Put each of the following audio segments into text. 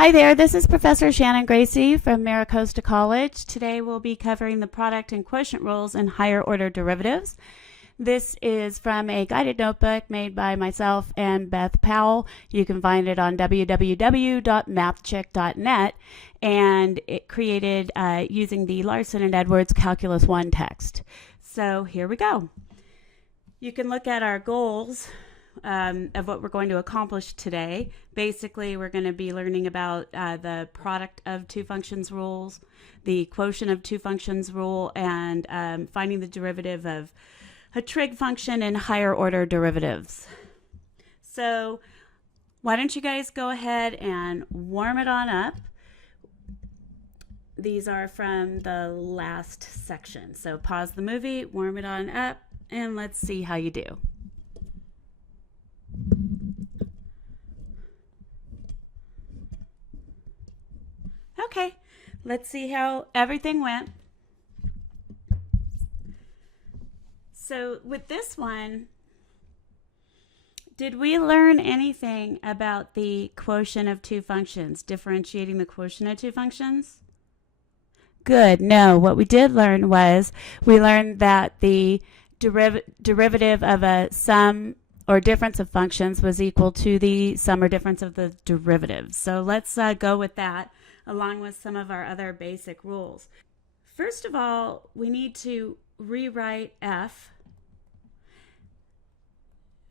Hi there, this is Professor Shannon Gracey from Maricosta College. Today we'll be covering the product and quotient rules in higher order derivatives. This is from a guided notebook made by myself and Beth Powell. You can find it on www.mathchick.net, and it created using the Larson and Edwards Calculus 1 text. So here we go. You can look at our goals of what we're going to accomplish today. Basically, we're going to be learning about the product of two functions rules, the quotient of two functions rule, and finding the derivative of a trig function in higher order derivatives. So why don't you guys go ahead and warm it on up. These are from the last section. So pause the movie, warm it on up, and let's see how you do. Okay, let's see how everything went. So with this one, did we learn anything about the quotient of two functions, differentiating the quotient of two functions? Good. No, what we did learn was we learned that the derivative of a sum or difference of functions was equal to the sum or difference of the derivatives. So let's go with that, along with some of our other basic rules. First of all, we need to rewrite f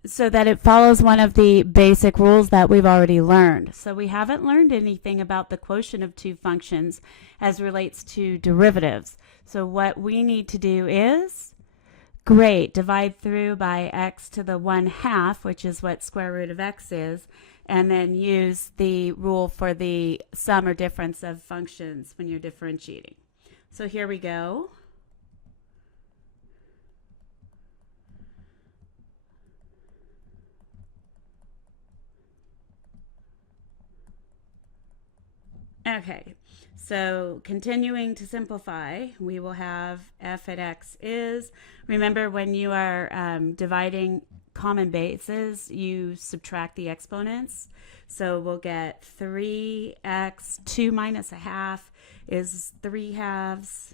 so that it follows one of the basic rules that we've already learned. So we haven't learned anything about the quotient of two functions as relates to derivatives. So what we need to do is, great, divide through by x to the 1/2, which is what square root of x is, and then use the rule for the sum or difference of functions when you're differentiating. So here we go. Okay, so continuing to simplify, we will have f at x is, remember when you are dividing common bases, you subtract the exponents. So we'll get 3x, 2 minus 1/2 is 3/2,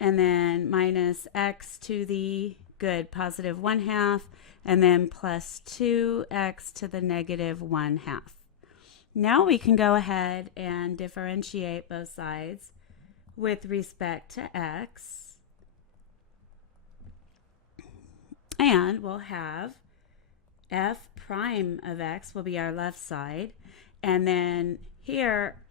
and then minus x to the positive 1/2, and then plus 2x to the negative 1/2. Now we can go ahead and differentiate both sides with respect to x. And we'll have f prime of x will be our left side. And then here,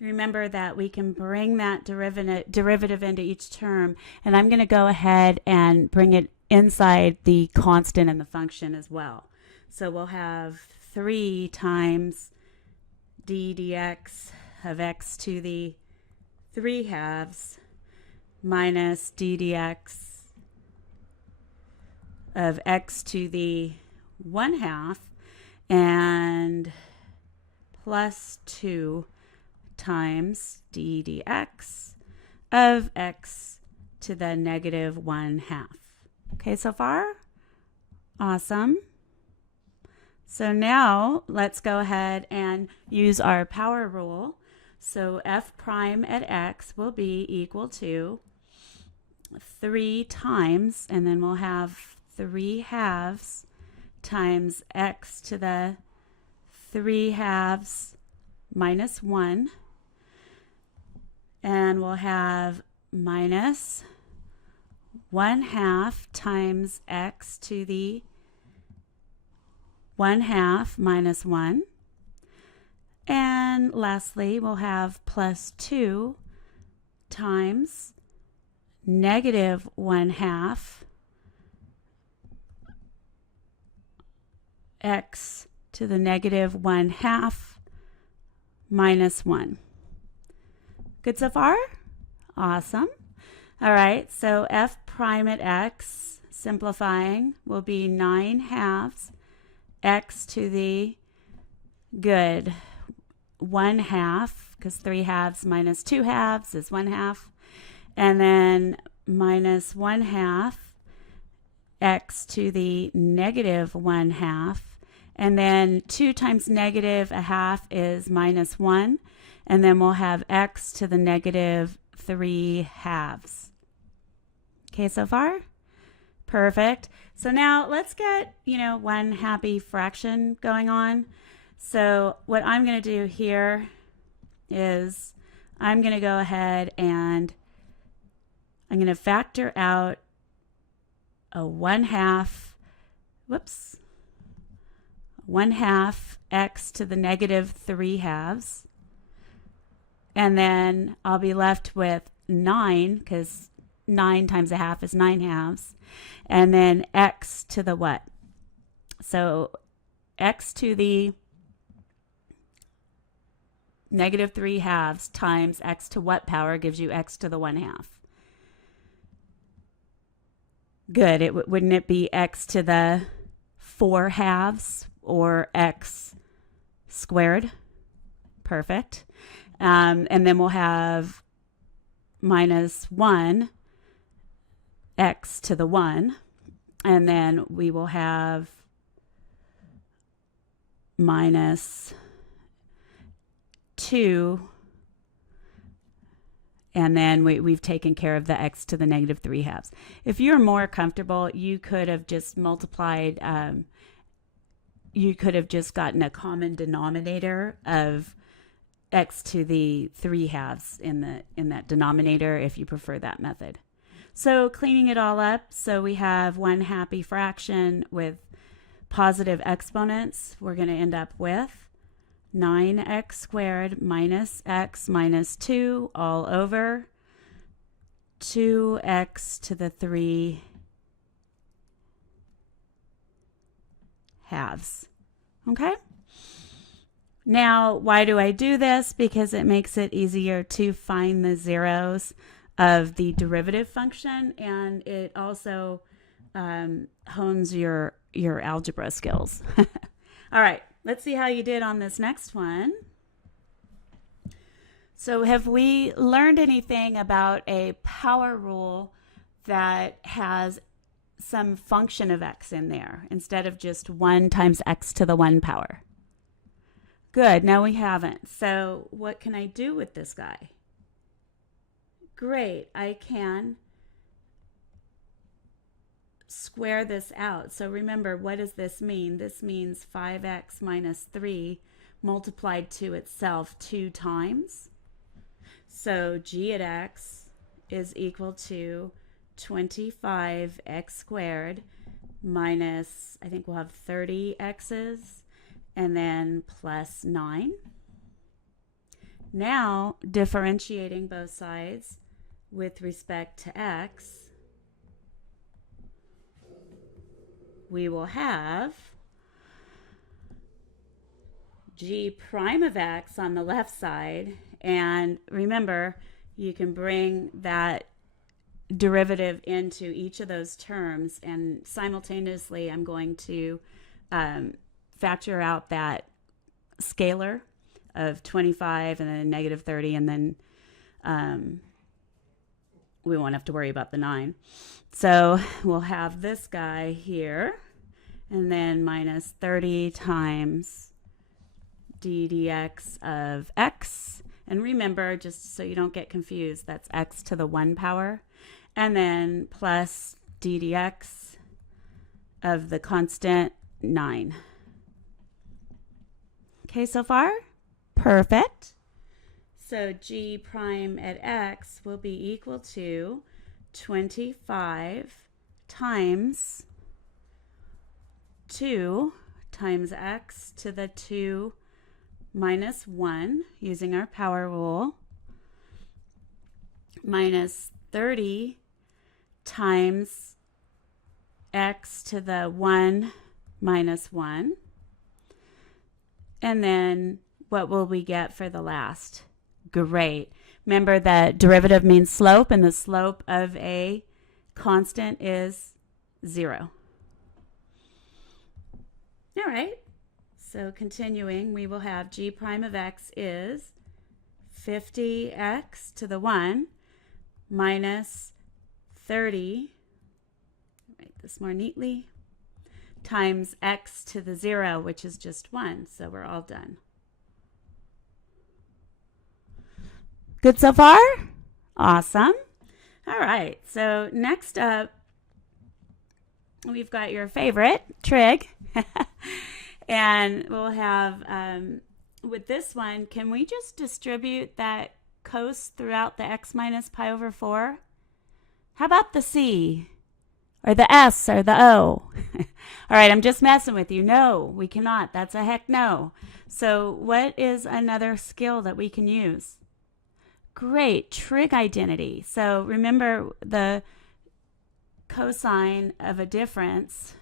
remember that we can bring that derivative into each term. And I'm going to go ahead and bring it inside the constant in the function as well. So we'll have 3 times d dx of x to the 3/2 minus d dx of x to the 1/2 and plus 2 times d dx of x to the negative 1/2. Okay, so far? Awesome. So now let's go ahead and use our power rule. So f prime at x will be equal to 3 times, and then we'll have 3/2 times x to the 3/2 minus 1. And we'll have minus 1/2 times x to the 1/2 minus 1. And lastly, we'll have plus 2 times negative 1/2 x to the negative 1/2 minus 1. Good so far? Awesome. All right, so f prime at x, simplifying, will be 9/2 x to the 1/2, because 3/2 minus 2/2 is 1/2, and then minus 1/2 x to the negative 1/2, And then 2 times negative a half is minus 1. And then we'll have x to the negative 3 halves. Okay, so far? Perfect. So now let's get, one happy fraction going on. So what I'm going to do here is I'm going to go ahead and I'm going to factor out a 1/2 x to the negative 3 halves. And then I'll be left with 9, because 9 times a half is 9 halves. And then x to the what? So x to the negative 3 halves times x to what power gives you x to the 1/2? Good. Wouldn't it be x to the 4 halves or x squared? Perfect. And then we'll have minus 1 x to the 1. And then we will have minus 2. And then we've taken care of the x to the negative 3 halves. If you're more comfortable, you could have just multiplied, you could have just gotten a common denominator of x to the 3 halves in that denominator if you prefer that method. So cleaning it all up, so we have one happy fraction with positive exponents. We're going to end up with 9x squared minus x minus 2 all over 2x to the 3 halves. Okay? Now, why do I do this? Because it makes it easier to find the zeros of the derivative function, and it also hones your algebra skills. All right. Let's see how you did on this next one. So have we learned anything about a power rule that has some function of x in there instead of just 1 times x to the 1 power? Good. No, we haven't. So what can I do with this guy? Great. I can square this out. So remember, what does this mean? This means 5x minus 3 multiplied to itself 2 times. So g at x is equal to 25x squared minus, I think we'll have 30 x's, and then plus 9. Now, differentiating both sides with respect to x, we will have g prime of x on the left side. And remember, you can bring that derivative into each of those terms. And simultaneously, I'm going to factor out that scalar of 25 and then negative 30. And then we won't have to worry about the 9. So we'll have this guy here, and then minus 30 times d dx of x. And remember, just so you don't get confused, that's x to the 1 power. And then plus d dx of the constant 9. Okay, so far? Perfect. So g prime at x will be equal to 25 times 2 times x to the 2 minus 1, using our power rule, minus 30 times x to the 1 minus 1. And then what will we get for the last? Great. Remember that derivative means slope, and the slope of a constant is 0. All right. So continuing, we will have g prime of x is 50x to the 1 minus 30, write this more neatly, times x to the 0, which is just 1. So we're all done. Good so far? Awesome. All right. So next up, we've got your favorite, trig. And we'll have, with this one, can we just distribute that cos throughout the x minus pi over 4? How about the c? Or the s or the o? All right, I'm just messing with you. No, we cannot. That's a heck no. So what is another skill that we can use? Great, trig identity. So remember, the cosine of a difference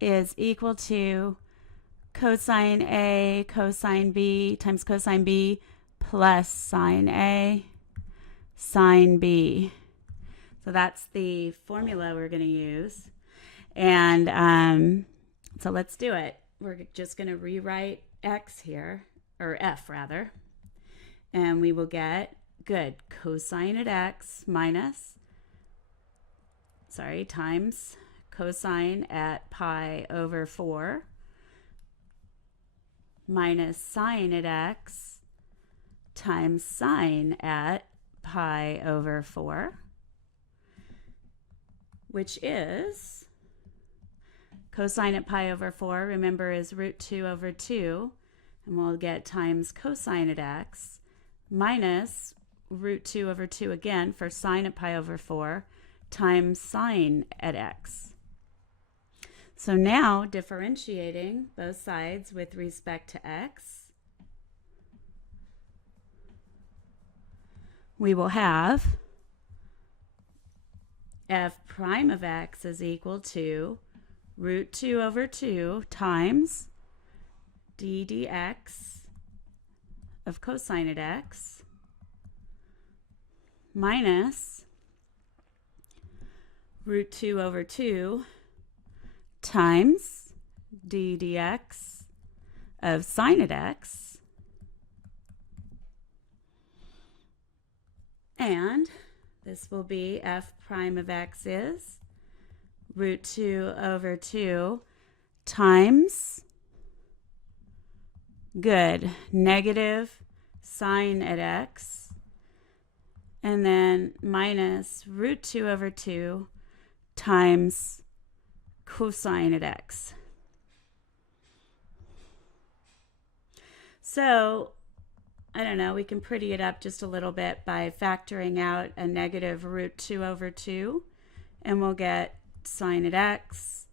is equal to cosine A cosine B times cosine B plus sine A sine B. So that's the formula we're going to use. And so let's do it. We're just going to rewrite x here, or f rather. And we will get, good, cosine at x times cosine at pi over 4 minus sine at x times sine at pi over 4, which is cosine at pi over 4, remember, is root 2 over 2, and we'll get times cosine at x minus root 2 over 2 again for sine at pi over 4 times sine at x. So now differentiating both sides with respect to x, we will have f prime of x is equal to root 2 over 2 times d dx of cosine at x minus root 2 over 2 times d dx of sine at x, and this will be f prime of x is root 2 over 2 times, good, negative sine at x, and then minus root 2 over 2 times cosine at x. So, I don't know, we can pretty it up just a little bit by factoring out a negative root 2 over 2, and we'll get sine at x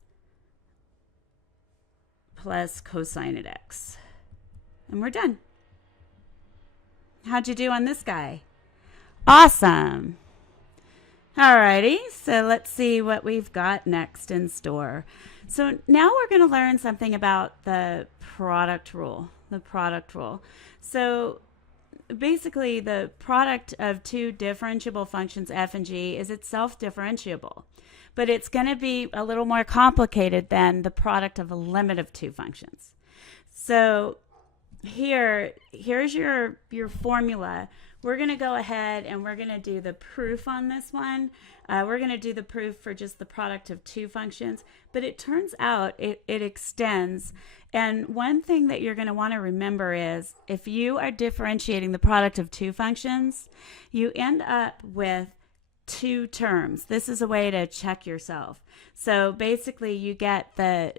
plus cosine at x. And we're done. How'd you do on this guy? Awesome. Alrighty, so let's see what we've got next in store. So now we're going to learn something about the product rule. So basically the product of two differentiable functions f and g is itself differentiable. But it's going to be a little more complicated than the product of a limit of two functions. So here's your formula. We're going to go ahead and we're going to do the proof on this one. We're going to do the proof for just the product of two functions, but it turns out it extends. And one thing that you're going to want to remember is if you are differentiating the product of two functions, you end up with two terms. This is a way to check yourself. So basically you get the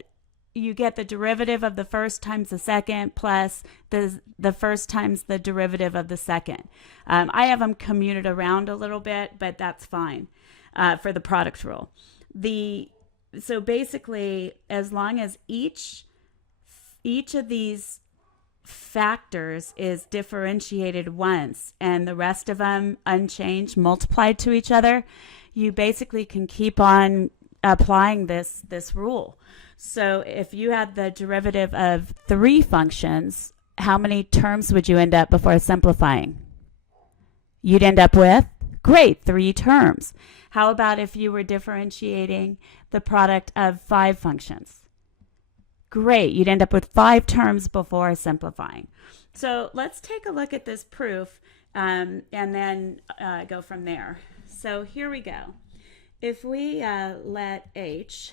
derivative of the first times the second plus the first times the derivative of the second. I have them commuted around a little bit, but that's fine for the product rule. So basically, as long as each of these factors is differentiated once and the rest of them unchanged, multiplied to each other, you basically can keep on applying this rule. So if you had the derivative of three functions, how many terms would you end up before simplifying? You'd end up with, great, 3 terms. How about if you were differentiating the product of 5 functions? Great, you'd end up with 5 terms before simplifying. So let's take a look at this proof and then go from there. So here we go. If we let h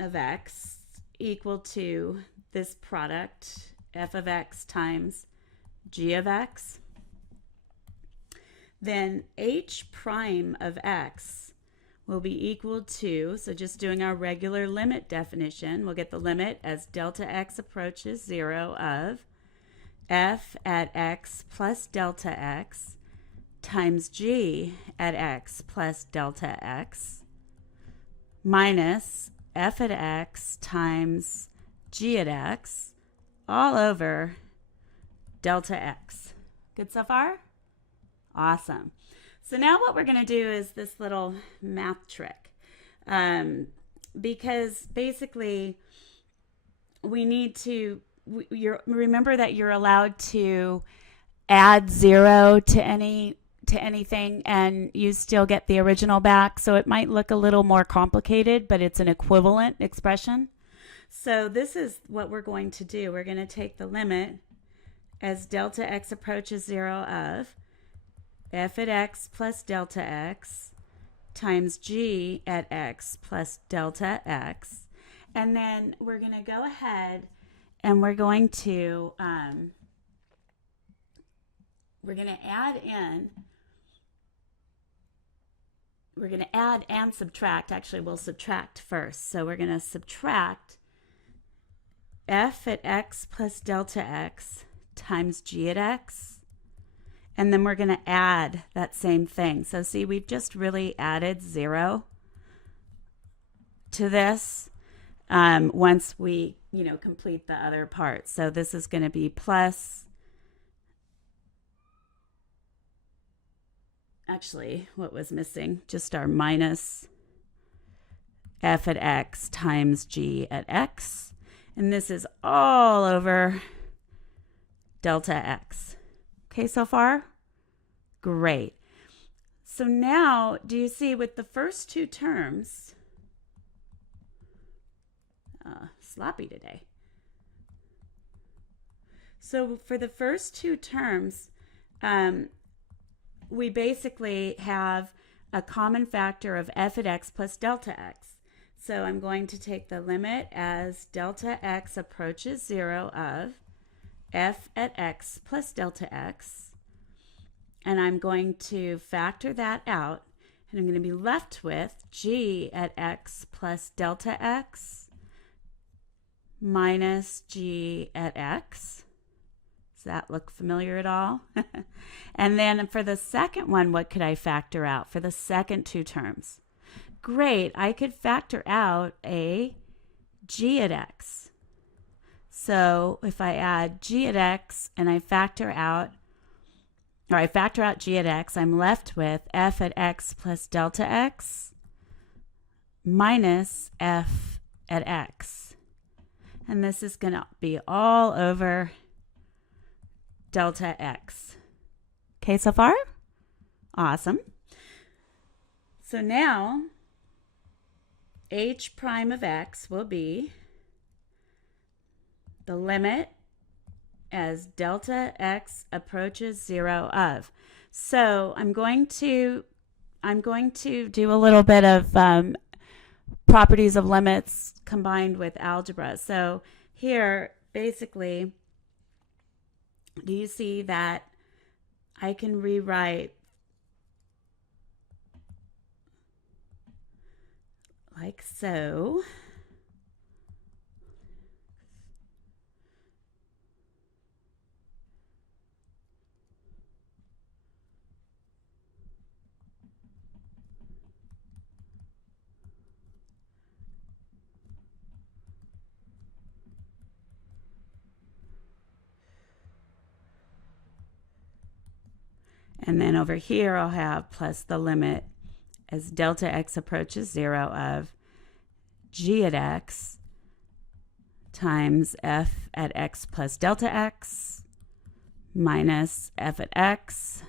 of x equal to this product, f of x times g of x, then h prime of x will be equal to, so just doing our regular limit definition, we'll get the limit as delta x approaches 0 of f at x plus delta x times g at x plus delta x minus f at x times g at x all over delta x. Good so far? Awesome. So now what we're going to do is this little math trick. Because basically we need to, remember that you're allowed to add 0 to anything and you still get the original back. So it might look a little more complicated, but it's an equivalent expression. So this is what we're going to do. We're going to take the limit as delta x approaches 0 of f at x plus delta x times g at x plus delta x. And then we're going to go ahead and we're going to add and subtract. Actually, we'll subtract first. So we're going to subtract f at x plus delta x times g at x. And then we're going to add that same thing. So see, we've just really added 0 to this once we, complete the other part. So this is going to be plus, actually, what was missing? Just our minus f at x times g at x. And this is all over delta x. Okay, so far? Great. So now, do you see with the first two terms, sloppy today. So for the first two terms, we basically have a common factor of f at x plus delta x. So I'm going to take the limit as delta x approaches 0 of f at x plus delta x, and I'm going to factor that out, and I'm going to be left with g at x plus delta x minus g at x. Does that look familiar at all? And then for the second one, what could I factor out for the second two terms? Great, I could factor out a g at x. So if I add g at x and I factor out g at x, I'm left with f at x plus delta x minus f at x. And this is going to be all over delta x. Okay, so far? Awesome. So now h prime of x will be the limit as delta x approaches 0 of. So I'm going to do a little bit of properties of limits combined with algebra. So here, basically, do you see that I can rewrite like so? And then over here, I'll have plus the limit as delta x approaches 0 of g at x times f at x plus delta x minus f at x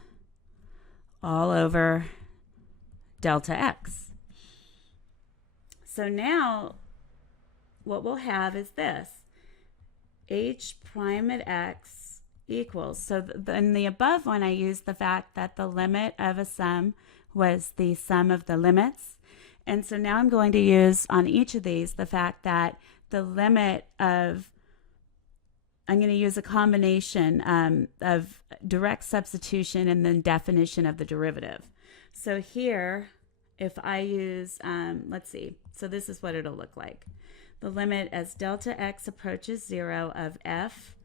all over delta x. So now what we'll have is this. H prime at x equals, so in the above one I used the fact that the limit of a sum was the sum of the limits, And so now I'm going to use on each of these the fact that the limit of, I'm going to use a combination of direct substitution and then definition of the derivative. So here, if I use, let's see, so this is what it'll look like. The limit as delta x approaches 0 of f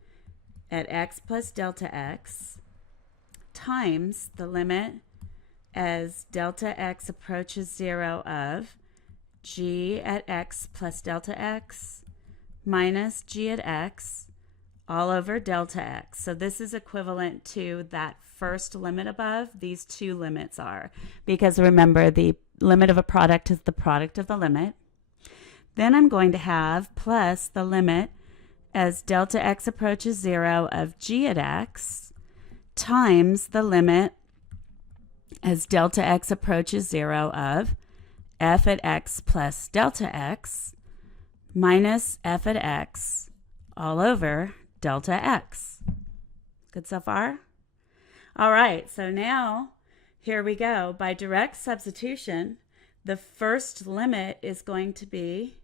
at x plus delta x times the limit as delta x approaches 0 of g at x plus delta x minus g at x all over delta x. So this is equivalent to that first limit above. These two limits are, because remember, the limit of a product is the product of the limit. Then I'm going to have plus the limit as delta x approaches 0 of g at x times the limit as delta x approaches 0 of f at x plus delta x minus f at x all over delta x. Good so far? All right, so now here we go. By direct substitution, the first limit is going to be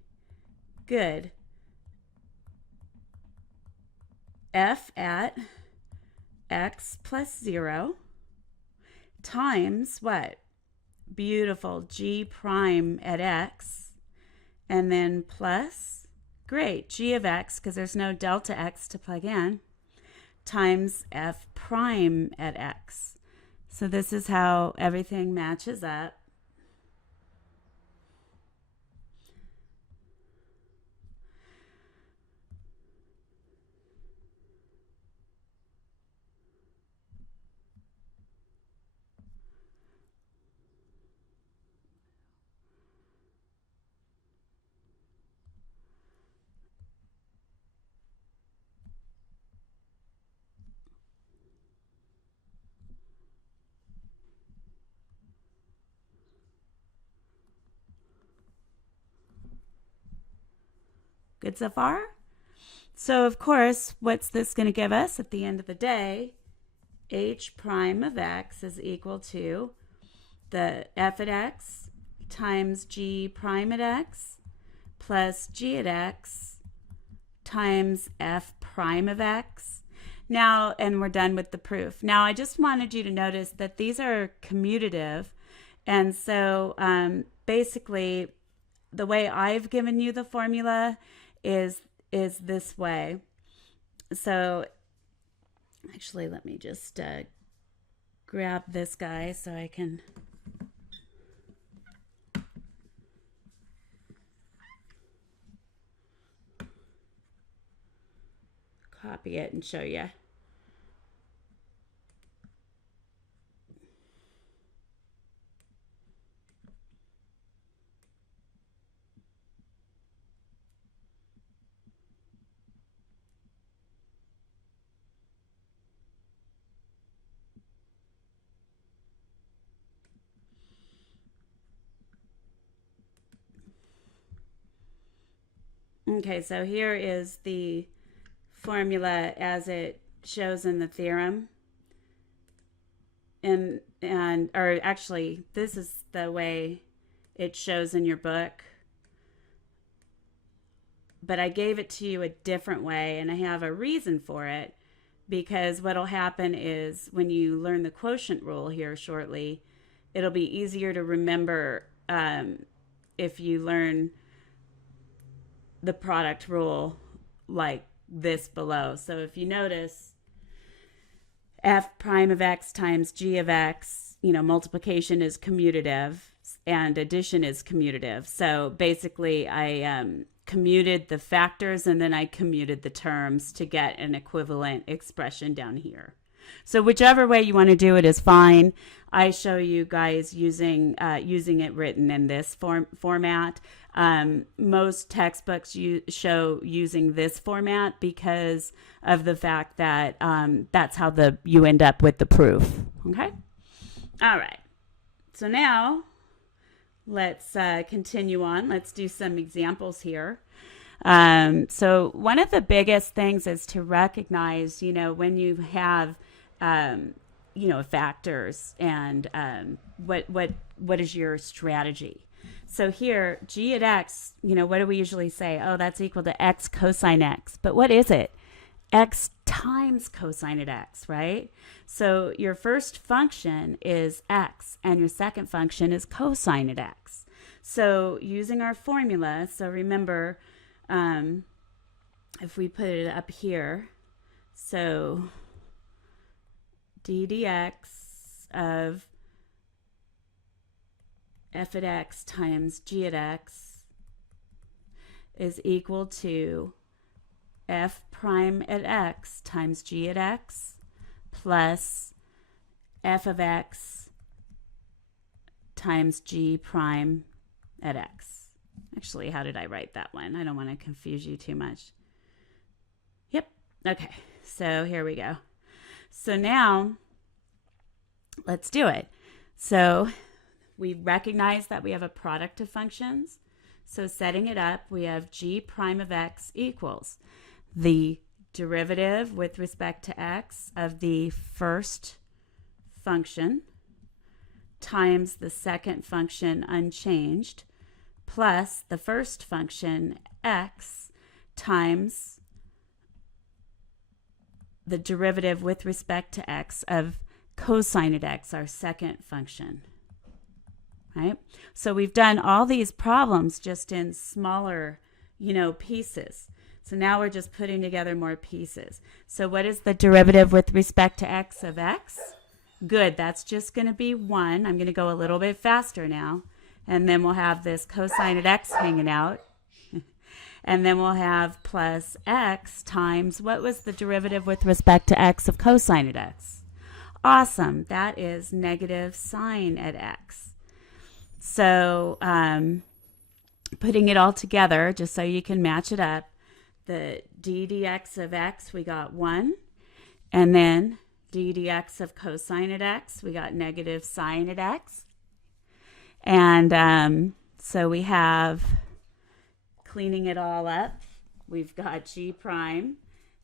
good. F at x plus 0 times what? Beautiful, g prime at x, and then plus, great, g of x, because there's no delta x to plug in, times f prime at x. So this is how everything matches up. Good so far? So, of course, what's this going to give us at the end of the day? H prime of x is equal to the f at x times g prime at x plus g at x times f prime of x. Now, and we're done with the proof. Now, I just wanted you to notice that these are commutative. And so, basically, the way I've given you the formula is this way. So actually, let me just grab this guy so I can copy it and show you. Okay, so here is the formula as it shows in the theorem. Or actually, this is the way it shows in your book. But I gave it to you a different way, and I have a reason for it, because what'll happen is when you learn the quotient rule here shortly, it'll be easier to remember if you learn the product rule like this below. So if you notice, f prime of x times g of x, multiplication is commutative and addition is commutative. So basically I commuted the factors and then I commuted the terms to get an equivalent expression down here. So whichever way you want to do it is fine. I show you guys using it written in this format. Most textbooks show using this format because of the fact that that's how you end up with the proof. Okay? All right. So now let's continue on. Let's do some examples here. So one of the biggest things is to recognize, when you have factors and what is your strategy. So here, g at x, what do we usually say? Oh, that's equal to x cosine x. But what is it? X times cosine at x, right? So your first function is x, and your second function is cosine at x. So using our formula, so remember, if we put it up here, so d dx of f at x times g at x is equal to f prime at x times g at x plus f of x times g prime at x. Actually, how did I write that one? I don't want to confuse you too much. Yep. Okay. So here we go. So now let's do it. So we recognize that we have a product of functions. So setting it up, we have g prime of x equals the derivative with respect to x of the first function times the second function unchanged plus the first function x times the derivative with respect to x of cosine at x, our second function. Right? So we've done all these problems just in smaller, pieces. So now we're just putting together more pieces. So what is the derivative with respect to x of x? Good, that's just going to be 1. I'm going to go a little bit faster now. And then we'll have this cosine at x hanging out. And then we'll have plus x times, what was the derivative with respect to x of cosine at x? Awesome, that is negative sine at x. So putting it all together, just so you can match it up, the d dx of x, we got 1. And then d dx of cosine at x, we got negative sine at x. And so we have, cleaning it all up, we've got g prime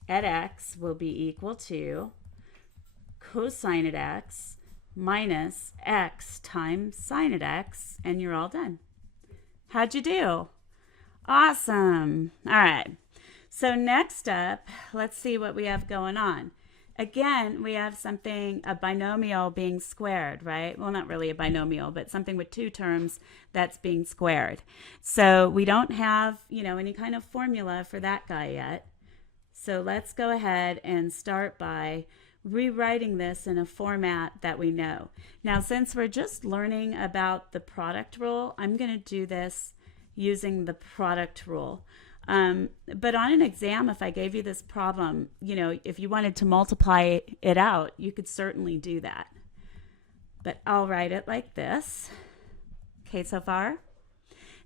at x will be equal to cosine at x minus x times sine at x, and you're all done. How'd you do? Awesome. All right. So next up, let's see what we have going on. Again, we have something, a binomial being squared, right? Well, not really a binomial, but something with two terms that's being squared. So we don't have, any kind of formula for that guy yet. So let's go ahead and start by rewriting this in a format that we know. Now, since we're just learning about the product rule, I'm going to do this using the product rule. But on an exam, if I gave you this problem, if you wanted to multiply it out, you could certainly do that. But I'll write it like this. Okay, so far?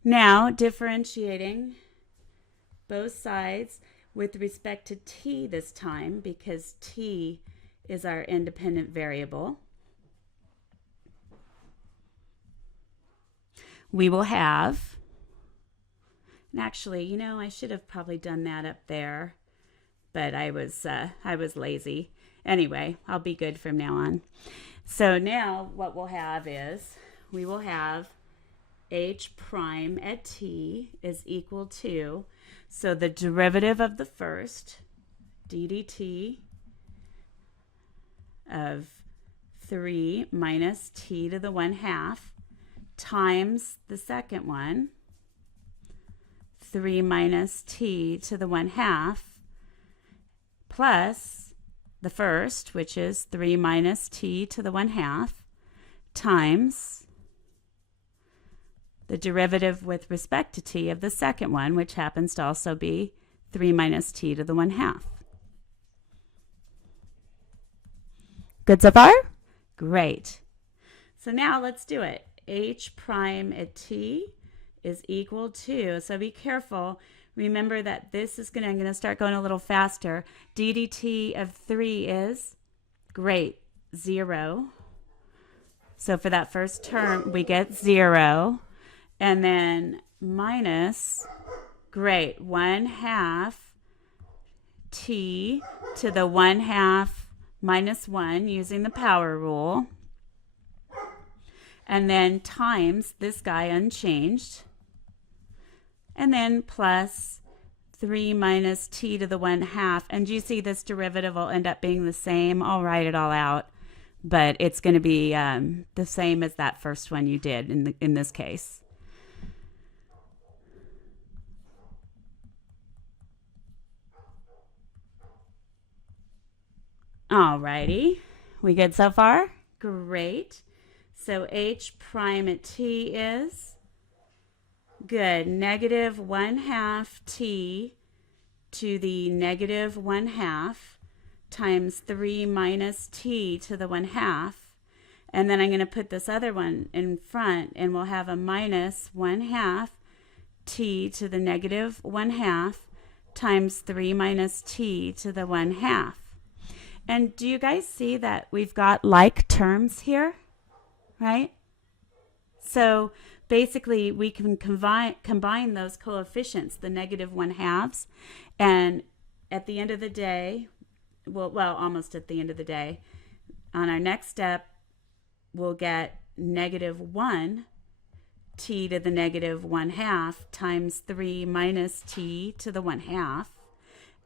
Now, differentiating both sides with respect to t this time, because t is our independent variable. We will have, and actually, I should have probably done that up there, but I was lazy. Anyway, I'll be good from now on. So now what we'll have is, we will have h prime at t is equal to, so the derivative of the first, d dt of 3 minus t to the 1/2 times the second one, 3 minus t to the 1/2 plus the first, which is 3 minus t to the 1/2 times the derivative with respect to t of the second one, which happens to also be 3 minus t to the 1/2. Good so far? Great. So now let's do it. H prime at t is equal to, so be careful. Remember that this is I'm going to start going a little faster. D dt of 3 is, great, 0. So for that first term, we get 0. And then minus, great, 1/2 t to the 1/2 minus 1 using the power rule. and then times this guy unchanged, and then plus 3 minus t to the 1/2. And you see this derivative will end up being the same. I'll write it all out, but it's going to be the same as that first one you did in this case. Alrighty, we good so far? Great. So h prime at t is good. Negative 1/2 t to the negative 1/2 times 3 minus t to the 1/2. And then I'm going to put this other one in front, and we'll have a minus 1/2 t to the negative 1/2 times 3 minus t to the 1/2. And do you guys see that we've got like terms here, right? So basically we can combine those coefficients, the negative 1/2, and at the end of the day, well, almost at the end of the day, on our next step, we'll get negative 1 t to the negative 1/2 times 3 minus t to the 1/2.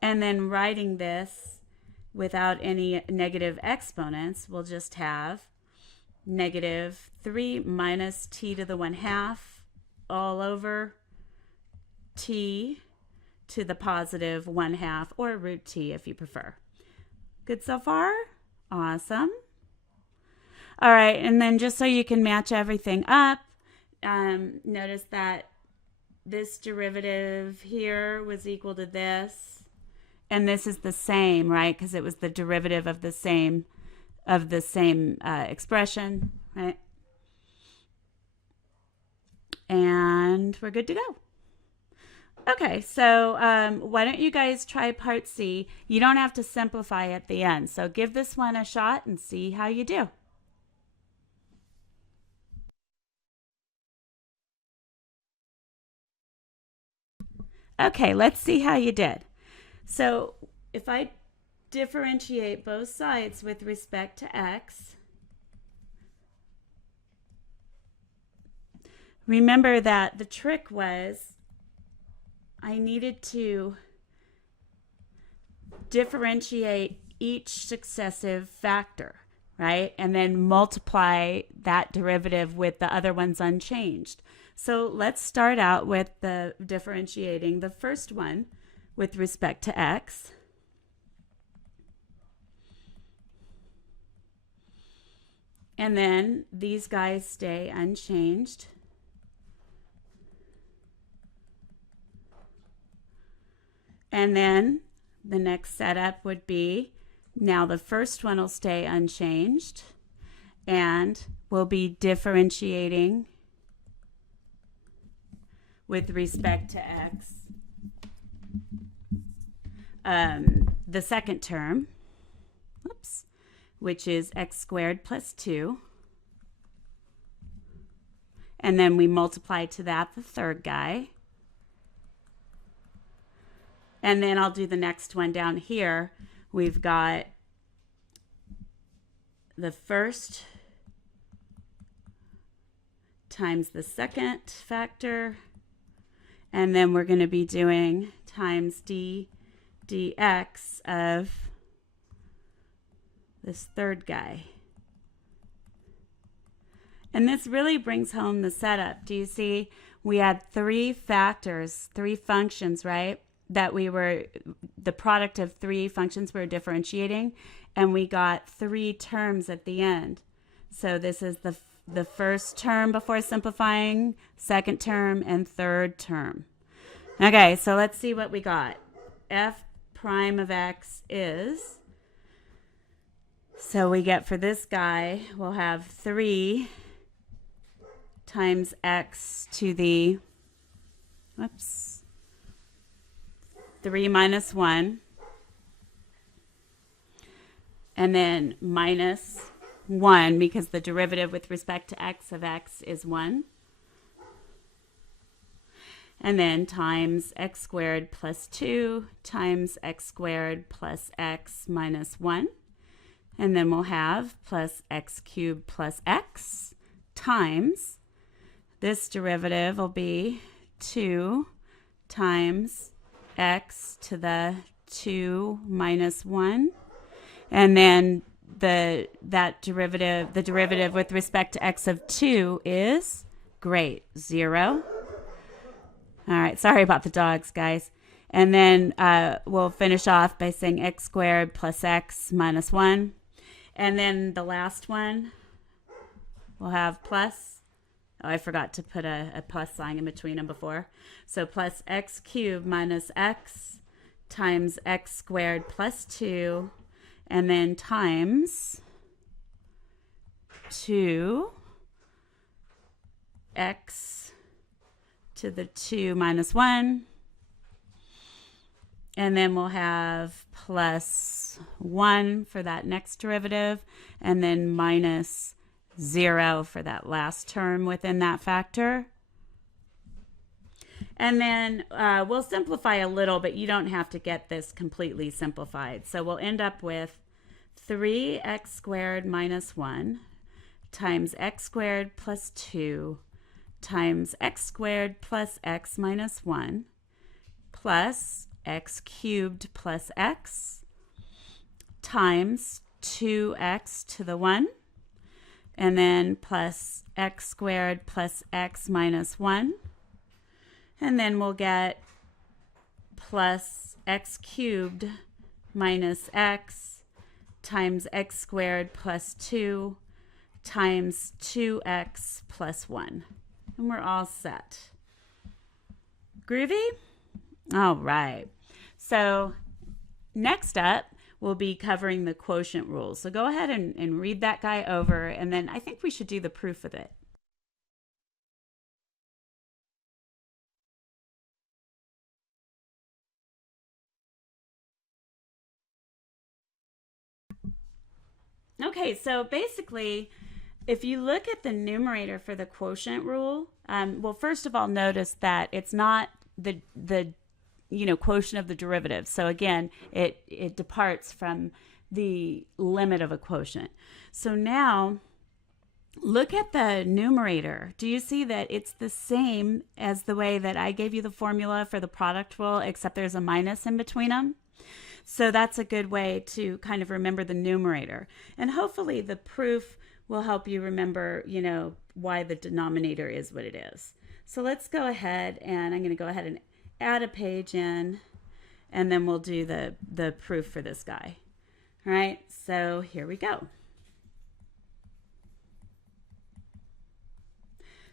And then writing this without any negative exponents, we'll just have negative 3 minus t to the 1/2 all over t to the positive 1/2, or root t if you prefer. Good so far? Awesome. All right, and then just so you can match everything up, notice that this derivative here was equal to this. And this is the same, right? Because it was the derivative of the same expression, right? And we're good to go. Okay, so why don't you guys try part C? You don't have to simplify at the end. So give this one a shot and see how you do. Okay, let's see how you did. So if I differentiate both sides with respect to x, remember that the trick was I needed to differentiate each successive factor, right? And then multiply that derivative with the other ones unchanged. So let's start out with the differentiating the first one with respect to x. And then these guys stay unchanged. And then the next setup would be, now the first one will stay unchanged, and we'll be differentiating with respect to x. The second term, which is x squared plus 2. And then we multiply to that the third guy. And then I'll do the next one down here. We've got the first times the second factor. And then we're going to be doing times dx of this third guy. And this really brings home the setup. Do you see? We had three factors, three functions, right? That we were, the product of three functions we were differentiating, and we got three terms at the end. So this is the first term before simplifying, second term, and third term. Okay, so let's see what we got. F prime of x is, so we get for this guy, we'll have 3 times x to the, 3 minus 1, and then minus 1, because the derivative with respect to x of x is 1. And then times x squared plus 2 times x squared plus x minus 1. And then we'll have plus x cubed plus x times this derivative will be 2 times x to the 2 minus 1. And then the derivative with respect to x of 2 is, great, 0. All right, sorry about the dogs, guys. And then we'll finish off by saying x squared plus x minus 1. And then the last one, we'll have plus. Oh, I forgot to put a plus sign in between them before. So plus x cubed minus x times x squared plus 2, and then times 2x to the 2 minus 1. And then we'll have plus 1 for that next derivative, and then minus 0 for that last term within that factor. And then we'll simplify a little, but you don't have to get this completely simplified. So we'll end up with 3x squared minus 1 times x squared plus 2 times x squared plus x minus 1 plus x cubed plus x times 2x to the 1, and then plus x squared plus x minus 1. And then we'll get plus x cubed minus x times x squared plus 2 times 2x plus 1. And we're all set. Groovy? All right. So next up, we'll be covering the quotient rule. So go ahead and read that guy over, and then I think we should do the proof of it. Okay, so basically, if you look at the numerator for the quotient rule, well, first of all, notice that it's not the quotient of the derivative. So again, it departs from the limit of a quotient. So now, look at the numerator. Do you see that it's the same as the way that I gave you the formula for the product rule, except there's a minus in between them? So that's a good way to kind of remember the numerator. And hopefully the proof will help you remember, why the denominator is what it is. So let's go ahead, and I'm going to go ahead and add a page in, and then we'll do the proof for this guy. All right, so here we go.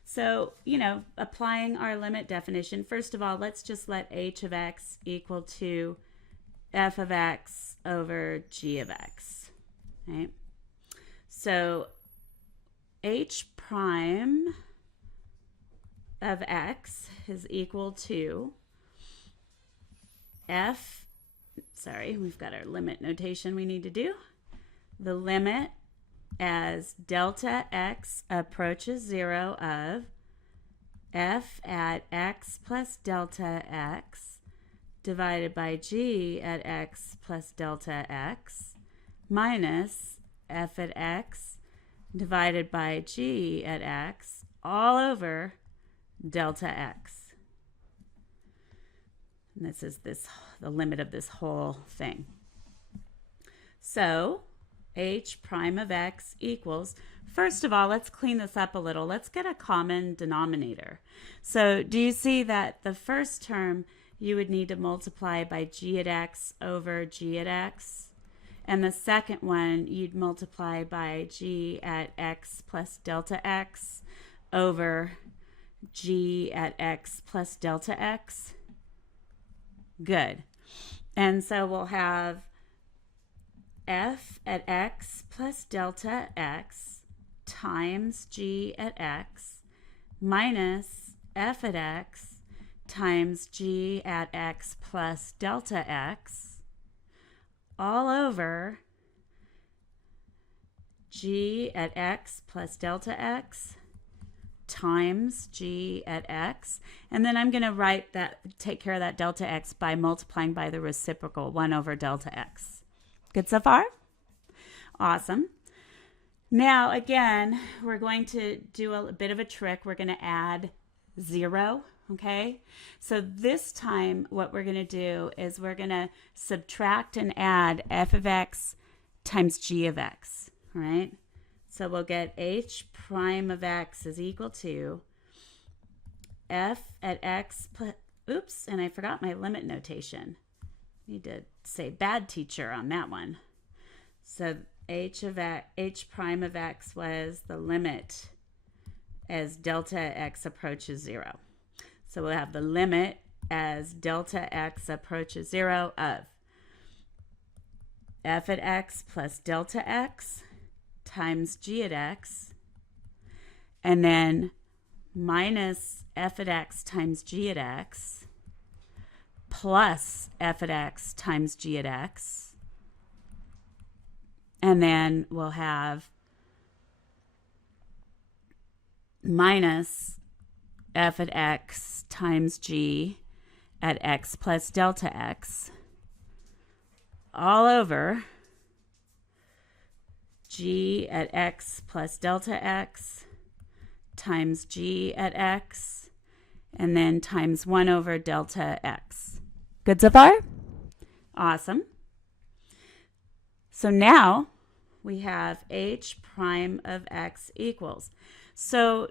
So, applying our limit definition, first of all, let's just let h of x equal to f of x over g of x, right? So h prime of x is equal to we've got our limit notation we need to do. The limit as delta x approaches 0 of f at x plus delta x divided by g at x plus delta x minus f at x divided by g at x all over delta x. And this is the limit of this whole thing. So h prime of x equals, first of all, let's clean this up a little. Let's get a common denominator. So do you see that the first term you would need to multiply by g at x over g at x? And the second one you'd multiply by g at x plus delta x over g at x plus delta x? Good. And so we'll have f at x plus delta x times g at x minus f at x times g at x plus delta x all over g at x plus delta x times g at x. And then I'm going to take care of that delta x by multiplying by the reciprocal, 1 over delta x. Good so far? Awesome. Now, again, we're going to do a bit of a trick. We're going to add 0, okay? So this time what we're going to do is we're going to subtract and add f of x times g of x, right? So we'll get h prime of x is equal to f at x plus, oops, and I forgot my limit notation. Need to say bad teacher on that one. So h prime of x was the limit as delta x approaches 0. So we'll have the limit as delta x approaches 0 of f at x plus delta x times g at x, and then minus f at x times g at x plus f at x times g at x. And then we'll have minus f at x times g at x plus delta x all over g at x plus delta x times g at x, and then times 1 over delta x. Good so far? Awesome. So now we have h prime of x equals. So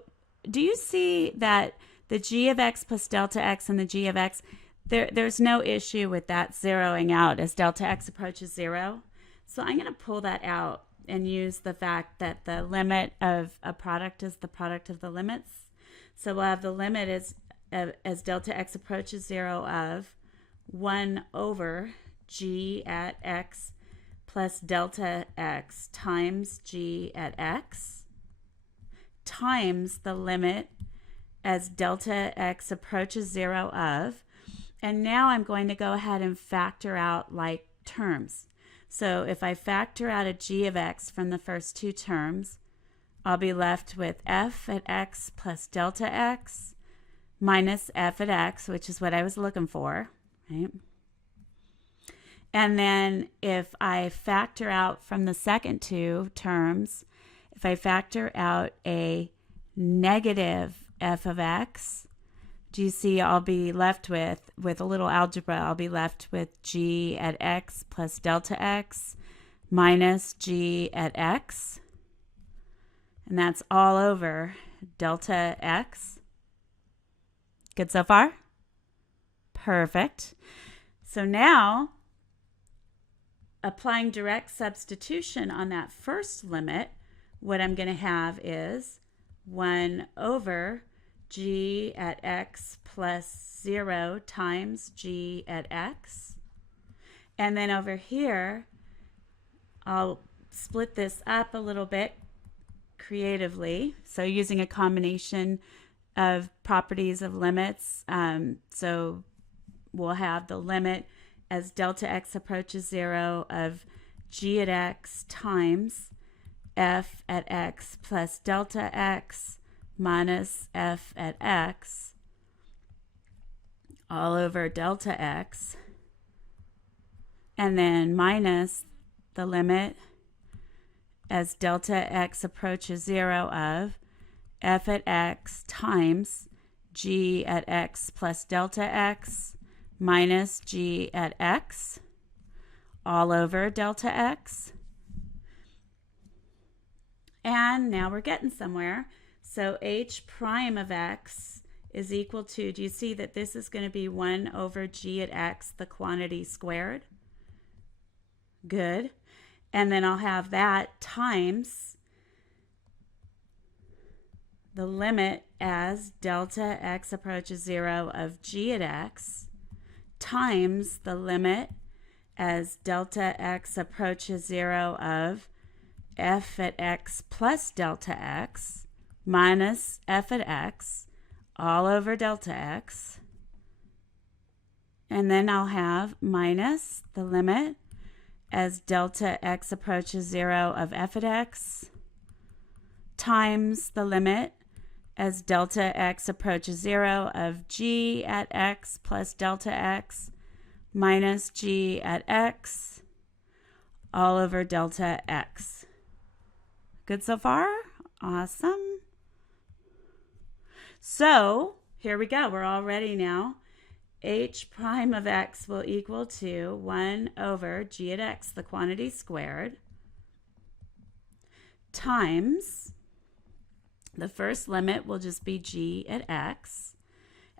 do you see that the g of x plus delta x and the g of x, there's no issue with that zeroing out as delta x approaches 0? So I'm going to pull that out and use the fact that the limit of a product is the product of the limits. So we'll have the limit as delta x approaches 0 of 1 over g at x plus delta x times g at x times the limit as delta x approaches 0 of, and now I'm going to go ahead and factor out like terms. So if I factor out a g of x from the first two terms, I'll be left with f at x plus delta x minus f at x, which is what I was looking for, right? And then if I factor out from the second two terms, if I factor out a negative f of x, do you see I'll be left with a little algebra, I'll be left with g at x plus delta x minus g at x. And that's all over delta x. Good so far? Perfect. So now, applying direct substitution on that first limit, what I'm going to have is 1 over g at x plus 0 times g at x. And then over here, I'll split this up a little bit creatively. So using a combination of properties of limits. So we'll have the limit as delta x approaches 0 of g at x times f at x plus delta x minus f at x all over delta x, and then minus the limit as delta x approaches 0 of f at x times g at x plus delta x minus g at x all over delta x. And now we're getting somewhere. So h prime of x is equal to, do you see that this is going to be 1 over g at x, the quantity squared? Good. And then I'll have that times the limit as delta x approaches 0 of g at x times the limit as delta x approaches 0 of f at x plus delta x minus f at x all over delta x. And then I'll have minus the limit as delta x approaches 0 of f at x times the limit as delta x approaches 0 of g at x plus delta x minus g at x all over delta x. Good so far? Awesome. So here we go. We're all ready now. H prime of x will equal to 1 over g at x, the quantity squared, times the first limit will just be g at x.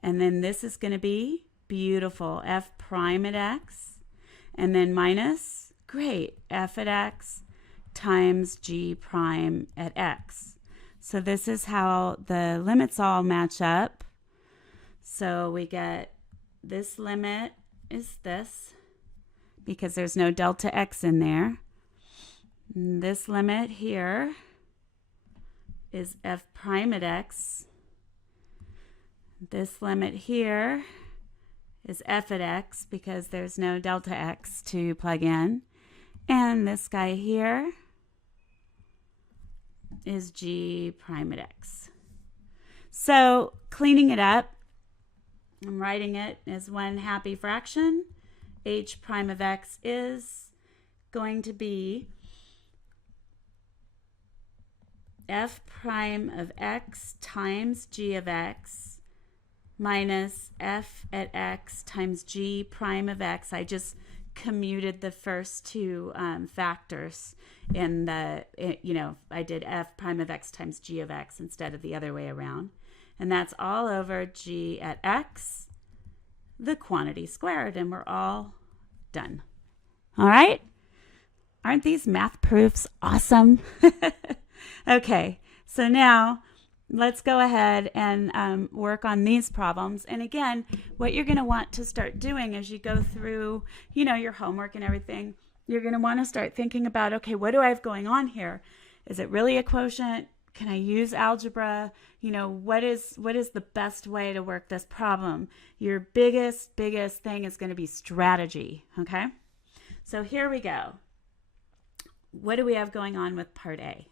And then this is going to be beautiful, f prime at x. And then minus, great, f at x times g prime at x. So this is how the limits all match up. So we get this limit is this, because there's no delta x in there. And this limit here is f prime at x. This limit here is f at x because there's no delta x to plug in. And this guy here is g prime at x. So cleaning it up, I'm writing it as one happy fraction. H prime of x is going to be f prime of x times g of x minus f at x times g prime of x. I just commuted the first two factors in the, I did f prime of x times g of x instead of the other way around. And that's all over g at x, the quantity squared, and we're all done. All right? Aren't these math proofs awesome? Okay, so now let's go ahead and work on these problems. And again, what you're going to want to start doing as you go through, your homework and everything, you're going to want to start thinking about, okay, what do I have going on here? Is it really a quotient? Can I use algebra? What is the best way to work this problem? Your biggest thing is going to be strategy, okay? So here we go. What do we have going on with part A?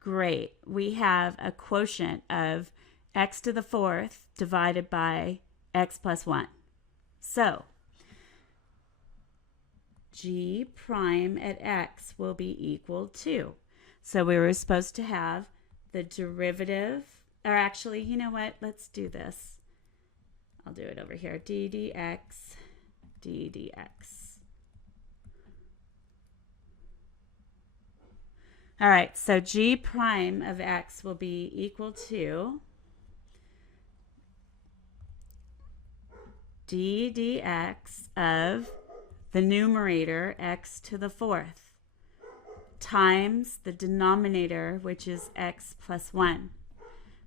Great. We have a quotient of x to the fourth divided by x plus 1. So g prime at x will be equal to. So we were supposed to have the derivative, or actually, you know what? Let's do this. I'll do it over here. d dx, d dx. All right, so g prime of x will be equal to d dx of the numerator x to the fourth times the denominator, which is x plus 1,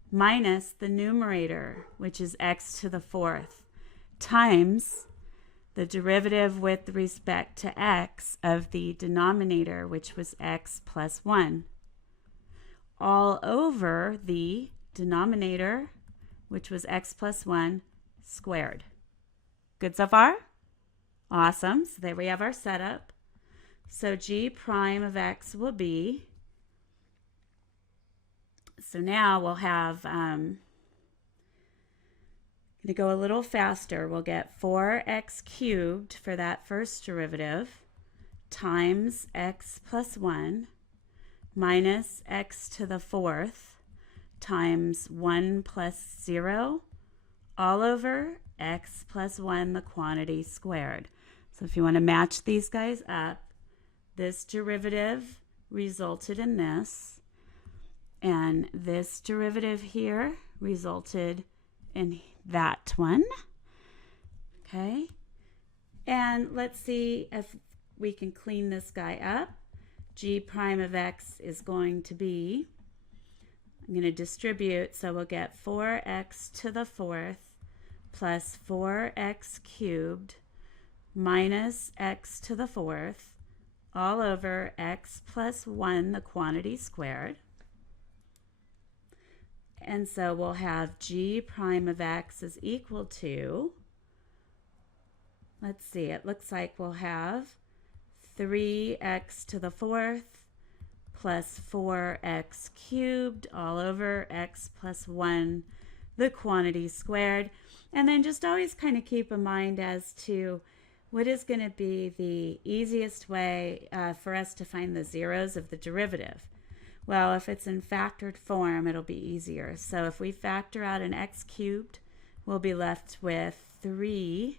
minus the numerator, which is x to the fourth, times the derivative with respect to x of the denominator, which was x plus 1, all over the denominator, which was x plus 1, squared. Good so far? Awesome. So there we have our setup. So g prime of x will be, so now we'll have, going to go a little faster. We'll get 4x cubed for that first derivative times x plus 1 minus x to the fourth times 1 plus 0 all over x plus 1, the quantity squared. So if you want to match these guys up, this derivative resulted in this, and this derivative here resulted in that one. Okay, and let's see if we can clean this guy up. G prime of x is going to be, I'm going to distribute, so we'll get 4x to the fourth plus 4x cubed minus x to the fourth all over x plus 1, the quantity squared. And so we'll have g prime of x is equal to, let's see, it looks like we'll have 3x to the fourth plus 4x cubed all over x plus 1, the quantity squared. And then just always kind of keep in mind as to what is going to be the easiest way for us to find the zeros of the derivative? Well, if it's in factored form, it'll be easier. So if we factor out an x cubed, we'll be left with 3x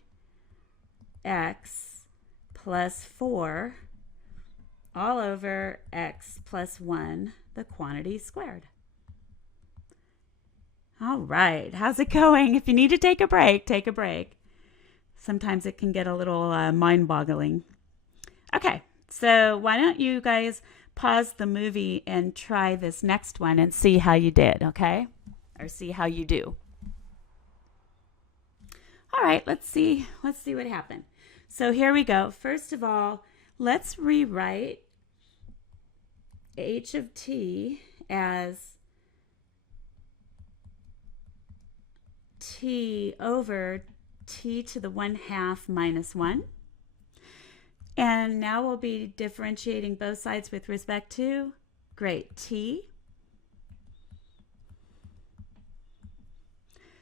plus 4 all over x plus 1, the quantity squared. All right, how's it going? If you need to take a break, take a break. Sometimes it can get a little mind-boggling. Okay, so why don't you guys pause the movie and try this next one and see how you did, okay? Or see how you do. All right, let's see what happened. So here we go. First of all, let's rewrite h of t as t over t to the 1/2 minus 1. And now we'll be differentiating both sides with respect to, great, t.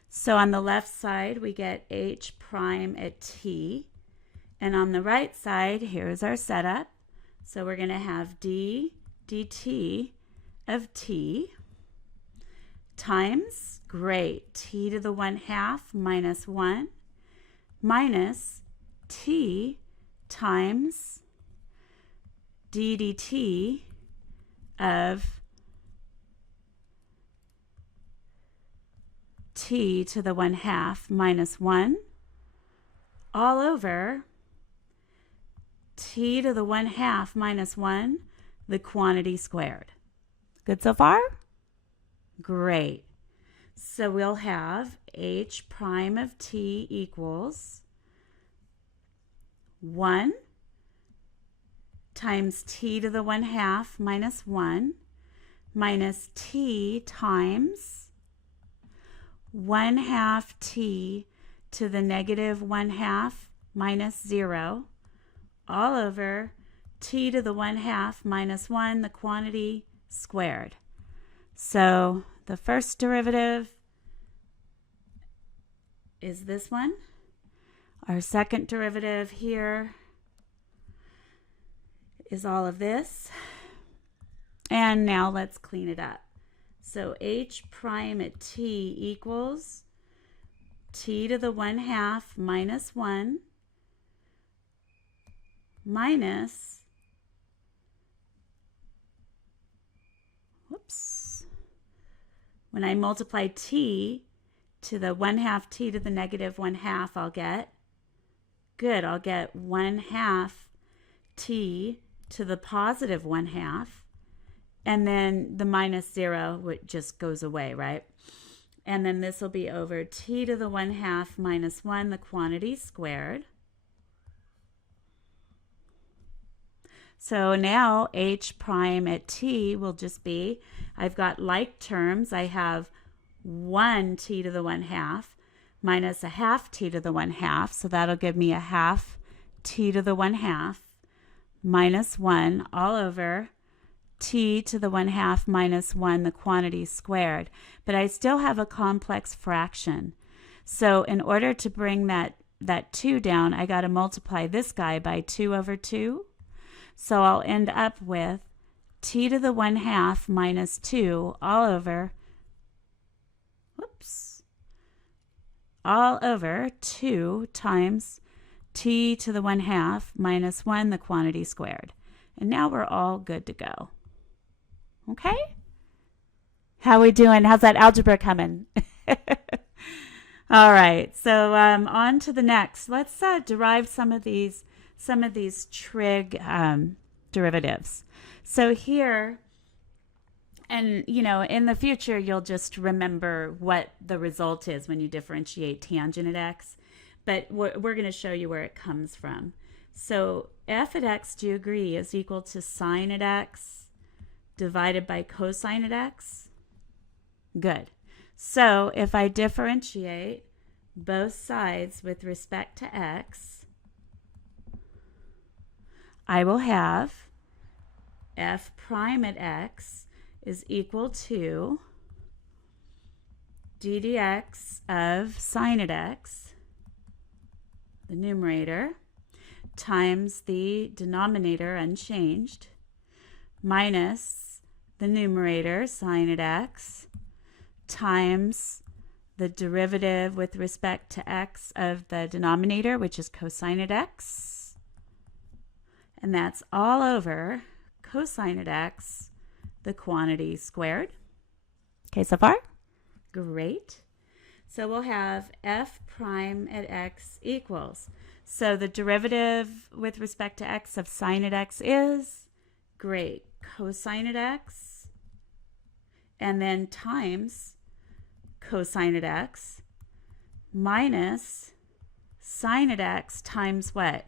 So on the left side, we get h prime at t. And on the right side, here's our setup. So we're going to have d dt of t times, great, t to the 1/2 minus 1 minus t times d dt of t to the 1/2 minus 1 all over t to the 1/2 minus 1, the quantity squared. Good so far? Great. So we'll have h prime of t equals 1 times t to the 1/2 minus 1 minus t times 1/2 t to the negative 1/2 minus 0 all over t to the 1/2 minus 1, the quantity squared. So the first derivative is this one. Our second derivative here is all of this. And now let's clean it up. So h prime at t equals t to the 1/2 minus 1 minus, when I multiply t to the 1/2 t to the negative 1/2, I'll get 1/2 t to the positive 1/2, and then the minus 0 just goes away, right? And then this will be over t to the 1/2 minus 1, the quantity squared. So now h prime at t will just be, I've got like terms. I have 1 t to the 1/2 minus 1/2 t to the 1/2. So that'll give me 1/2 t to the 1/2 minus 1 all over t to the 1/2 minus 1, the quantity squared. But I still have a complex fraction. So in order to bring that 2 down, I got to multiply this guy by 2 over 2. So I'll end up with t to the 1/2 minus 2 all over, all over 2 times t to the 1/2 minus 1, the quantity squared. And now we're all good to go. Okay? How we doing? How's that algebra coming? All right, so on to the next. Let's derive some of these trig derivatives. So here, and in the future, you'll just remember what the result is when you differentiate tangent at x, but we're going to show you where it comes from. So f at x, do you agree, is equal to sine at x divided by cosine at x? Good. So if I differentiate both sides with respect to x, I will have f prime at x is equal to d dx of sine at x, the numerator, times the denominator unchanged minus the numerator sine at x times the derivative with respect to x of the denominator, which is cosine at x. And that's all over cosine at x, the quantity squared. Okay, so far? Great. So we'll have f prime at x equals. So the derivative with respect to x of sine at x is, great, cosine at x, and then times cosine at x minus sine at x times what?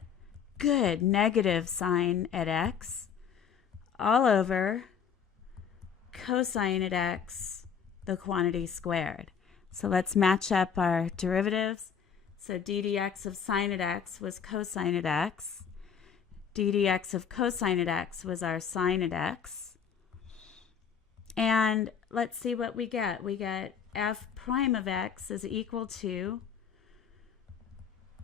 Good, negative sine at x all over cosine at x, the quantity squared. So let's match up our derivatives. So d dx of sine at x was cosine at x. d dx of cosine at x was our sine at x. And let's see what we get. We get f prime of x is equal to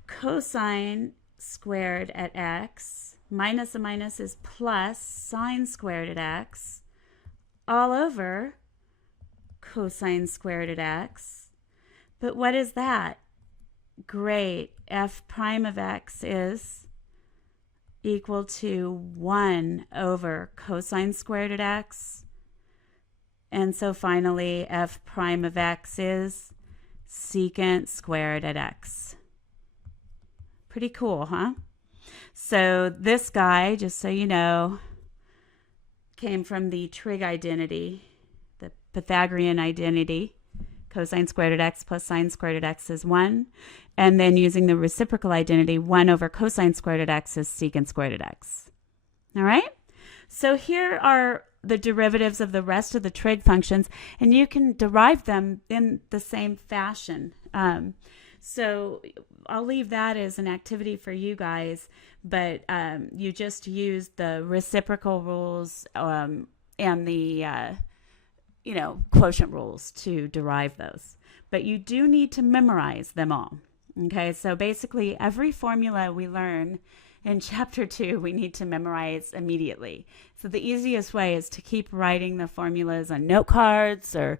cosine squared at x minus a minus is plus sine squared at x all over cosine squared at x. But what is that? Great. F prime of x is equal to 1 over cosine squared at x. And so finally, f prime of x is secant squared at x. Pretty cool, huh? So this guy, just so you know, came from the trig identity, the Pythagorean identity. Cosine squared at x plus sine squared at x is 1. And then using the reciprocal identity, 1 over cosine squared at x is secant squared at x. All right? So here are the derivatives of the rest of the trig functions, and you can derive them in the same fashion. So I'll leave that as an activity for you guys, but you just use the reciprocal rules and the quotient rules to derive those. But you do need to memorize them all. Okay, so basically every formula we learn in chapter 2, we need to memorize immediately. So the easiest way is to keep writing the formulas on note cards or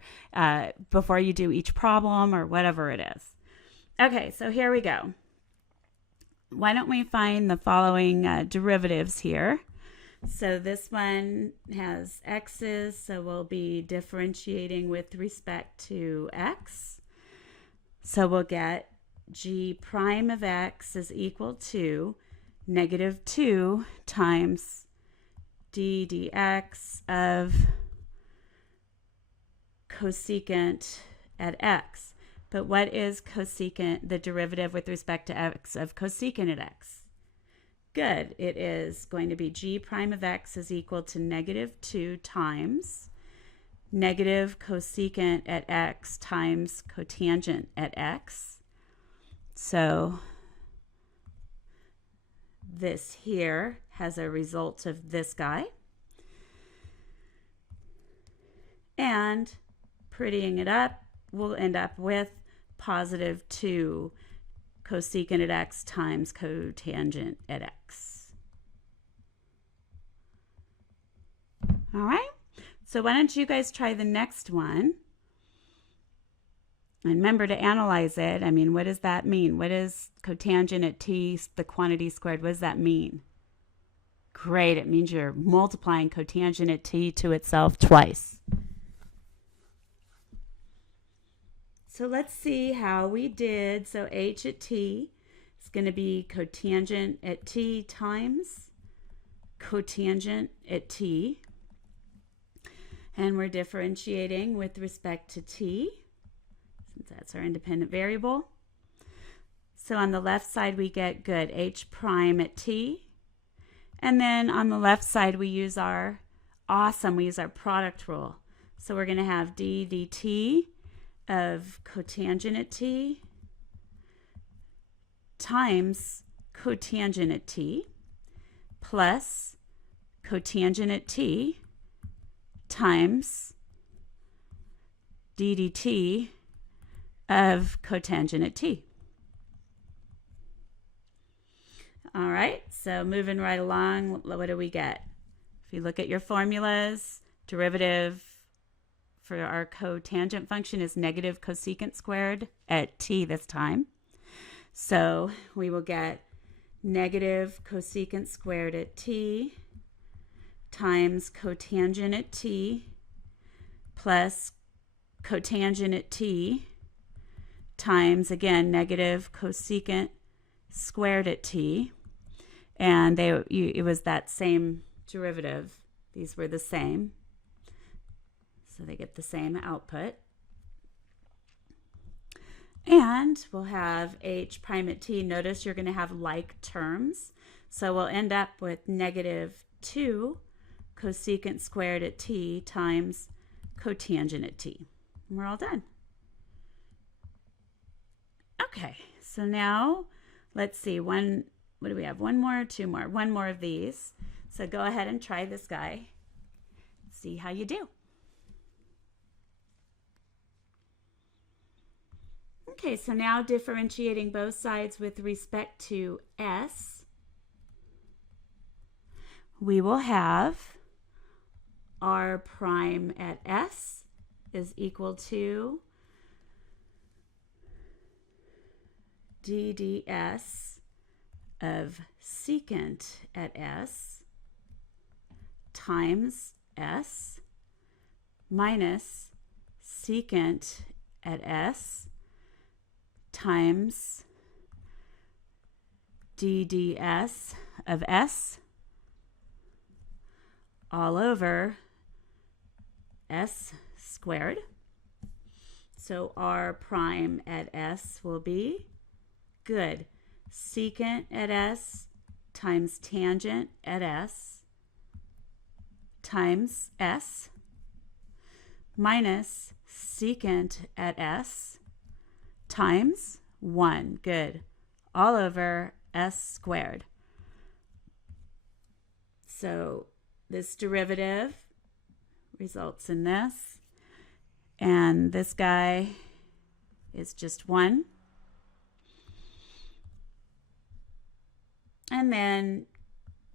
before you do each problem or whatever it is. Okay, so here we go. Why don't we find the following derivatives here? So this one has x's, so we'll be differentiating with respect to x. So we'll get g prime of x is equal to negative 2 times d dx of cosecant at x. But what is cosecant, the derivative with respect to x of cosecant at x? Good. It is going to be g prime of x is equal to negative 2 times negative cosecant at x times cotangent at x. So this here has a result of this guy. And prettying it up, we'll end up with positive 2 cosecant at x times cotangent at x. All right, so why don't you guys try the next one? And remember to analyze it. I mean, what does that mean? What is cotangent at t, the quantity squared? What does that mean? Great, it means you're multiplying cotangent at t to itself twice. So let's see how we did. So h at t is going to be cotangent at t times cotangent at t. And we're differentiating with respect to t, since that's our independent variable. So on the left side, we get good h prime at t. And then on the left side, we use our product rule. So we're going to have d dt of cotangent at t times cotangent at t plus cotangent at t times d dt of cotangent at t. All right, so moving right along, what do we get? If you look at your formulas, derivative for our cotangent function is negative cosecant squared at t this time. So we will get negative cosecant squared at t times cotangent at t plus cotangent at t times, again, negative cosecant squared at t. And it was that same derivative. These were the same. So they get the same output. And we'll have h prime at t. Notice you're going to have like terms. So we'll end up with negative 2 cosecant squared at t times cotangent at t. And we're all done. Okay, so now let's see. What do we have? One more or two more? One more of these. So go ahead and try this guy. See how you do. Okay, so now differentiating both sides with respect to s, we will have r prime at s is equal to dds of secant at s times s minus secant at s times dds of s all over s squared. So r prime at s will be good. Secant at s times tangent at s times s minus secant at s times 1. Good. All over s squared. So this derivative results in this. And this guy is just 1. And then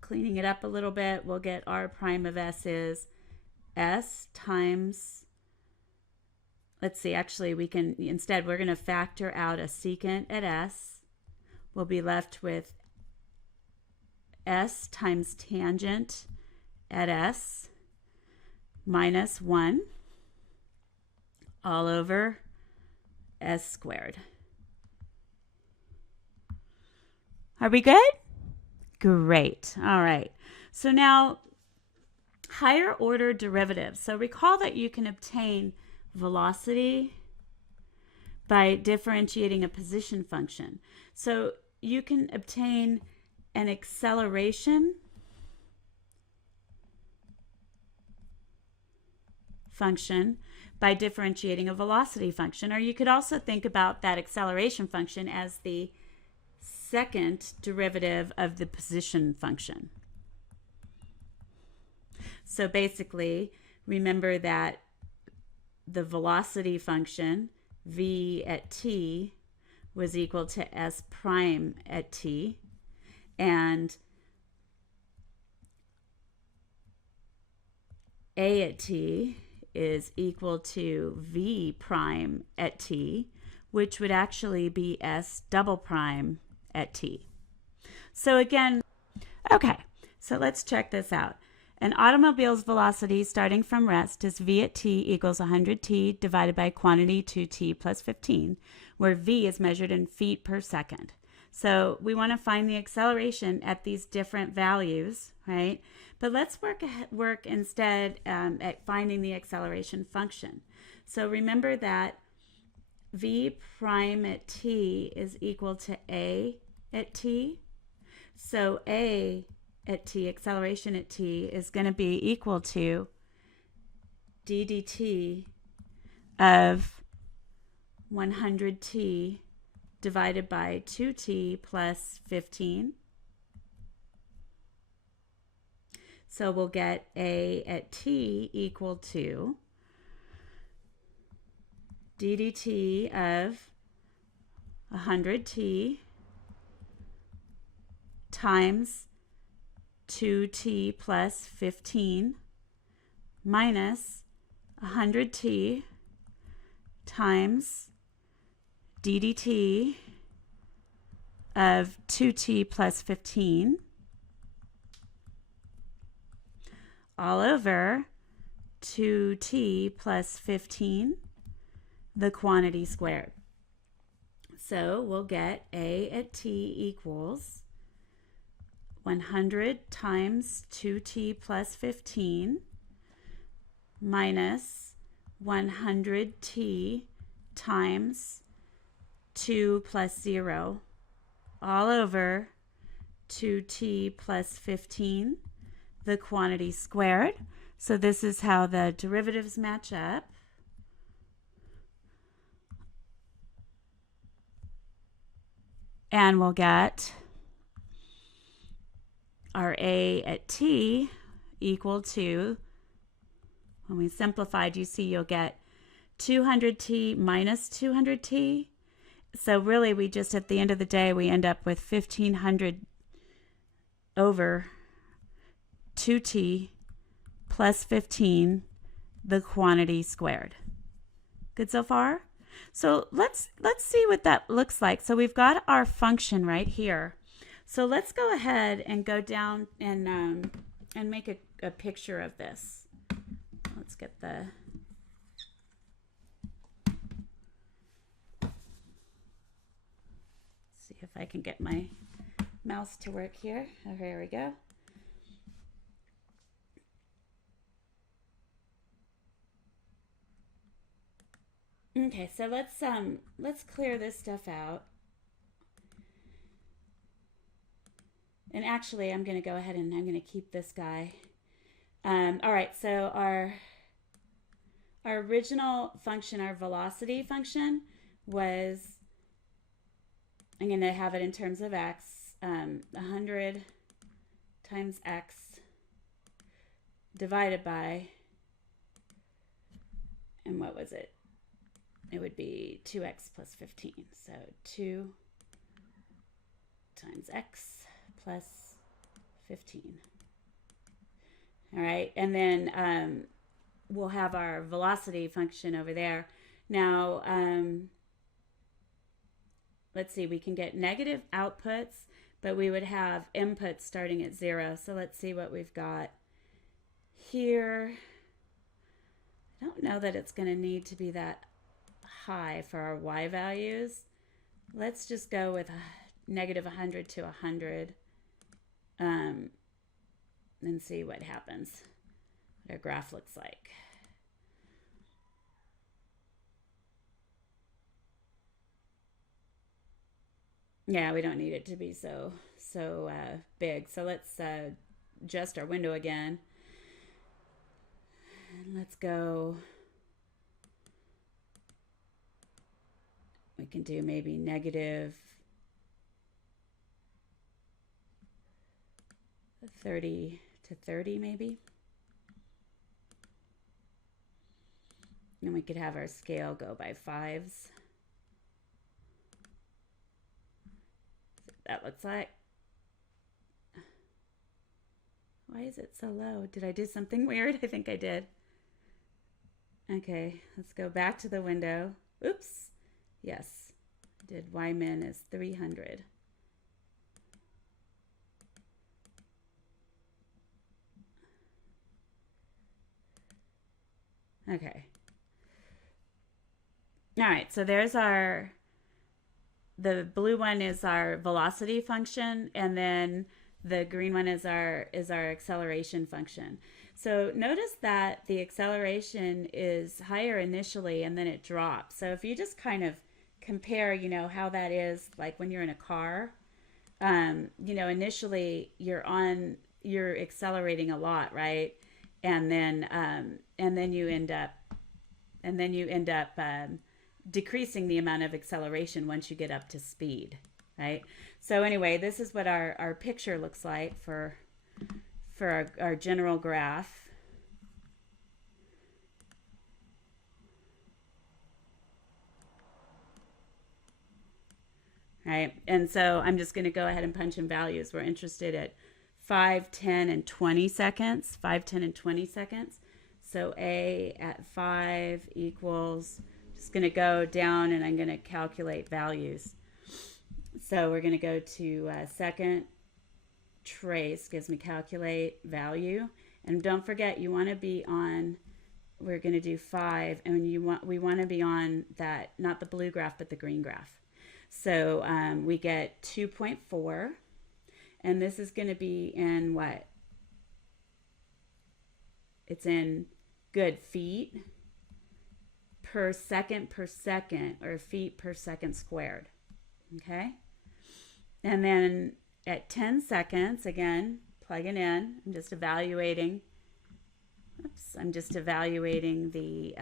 cleaning it up a little bit, we'll get r prime of s is s times, let's see, actually we can, instead we're going to factor out a secant at s. We'll be left with s times tangent at s minus 1 all over s squared. Are we good? Great. All right. So now higher order derivatives. So recall that you can obtain velocity by differentiating a position function. So you can obtain an acceleration function by differentiating a velocity function, or you could also think about that acceleration function as the second derivative of the position function. So basically, remember that the velocity function v at t was equal to s prime at t, and a at t is equal to v prime at t, which would actually be s double prime at t. So again, okay, so let's check this out. An automobile's velocity starting from rest is v at t equals 100t divided by quantity 2t plus 15, where v is measured in feet per second. So we want to find the acceleration at these different values, right? But let's work instead at finding the acceleration function. So remember that v prime at t is equal to a at t. So a at t, acceleration at t, is going to be equal to d dt of 100t divided by 2t plus 15. So we'll get a at t equal to d dt of 100t times 2t plus 15 minus 100t times ddt of 2t plus 15 all over 2t plus 15, the quantity squared. So we'll get A at t equals 100 times 2t plus 15 minus 100t times 2 plus 0 all over 2t plus 15, the quantity squared. So this is how the derivatives match up. And we'll get our A at t equal to, when we simplified, you see you'll get 200t minus 200t. So really we just, at the end of the day, we end up with 1500 over 2t plus 15, the quantity squared. Good so far? So let's see what that looks like. So we've got our function right here. So let's go ahead and go down and make a picture of this. Let's get the see if I can get my mouse to work here. Oh, here we go. Okay, so let's clear this stuff out. And actually, I'm going to go ahead and I'm going to keep this guy. All right, so our original function, our velocity function, was, I'm going to have it in terms of x, 100 times x divided by, and what was it? It would be 2x plus 15. So 2 times x plus 15. All right, and then we'll have our velocity function over there. Now, let's see, we can get negative outputs, but we would have inputs starting at 0. So let's see what we've got here. I don't know that it's going to need to be that high for our y values. Let's just go with negative 100 to 100 and see what happens, what our graph looks like. Yeah, we don't need it to be so big. So let's adjust our window again. And let's go, we can do maybe negative 30 to 30 maybe. And we could have our scale go by 5s. That looks like. Why is it so low? Did I do something weird? I think I did. Okay, let's go back to the window. Oops. Yes, I did y min is 300. Okay. All right, so there's the blue one is our velocity function, and then the green one is our acceleration function. So notice that the acceleration is higher initially and then it drops. So if you just kind of compare, how that is like when you're in a car, initially you're accelerating a lot, right? And then you end up decreasing the amount of acceleration once you get up to speed, right? So anyway, this is what our picture looks like for our general graph. right? And so I'm just going to go ahead and punch in values. We're interested at 5, 10, and 20 seconds. 5, 10, and 20 seconds. So A at 5 equals, just going to go down and I'm going to calculate values. So we're going to go to second trace, gives me calculate value. And don't forget, you want to be on, we're going to do 5, and we want to be on that, not the blue graph, but the green graph. So we get 2.4, and this is going to be in what? It's in good feet per second, or feet per second squared. Okay? And then at 10 seconds, again, plug it in. I'm just evaluating. I'm just evaluating the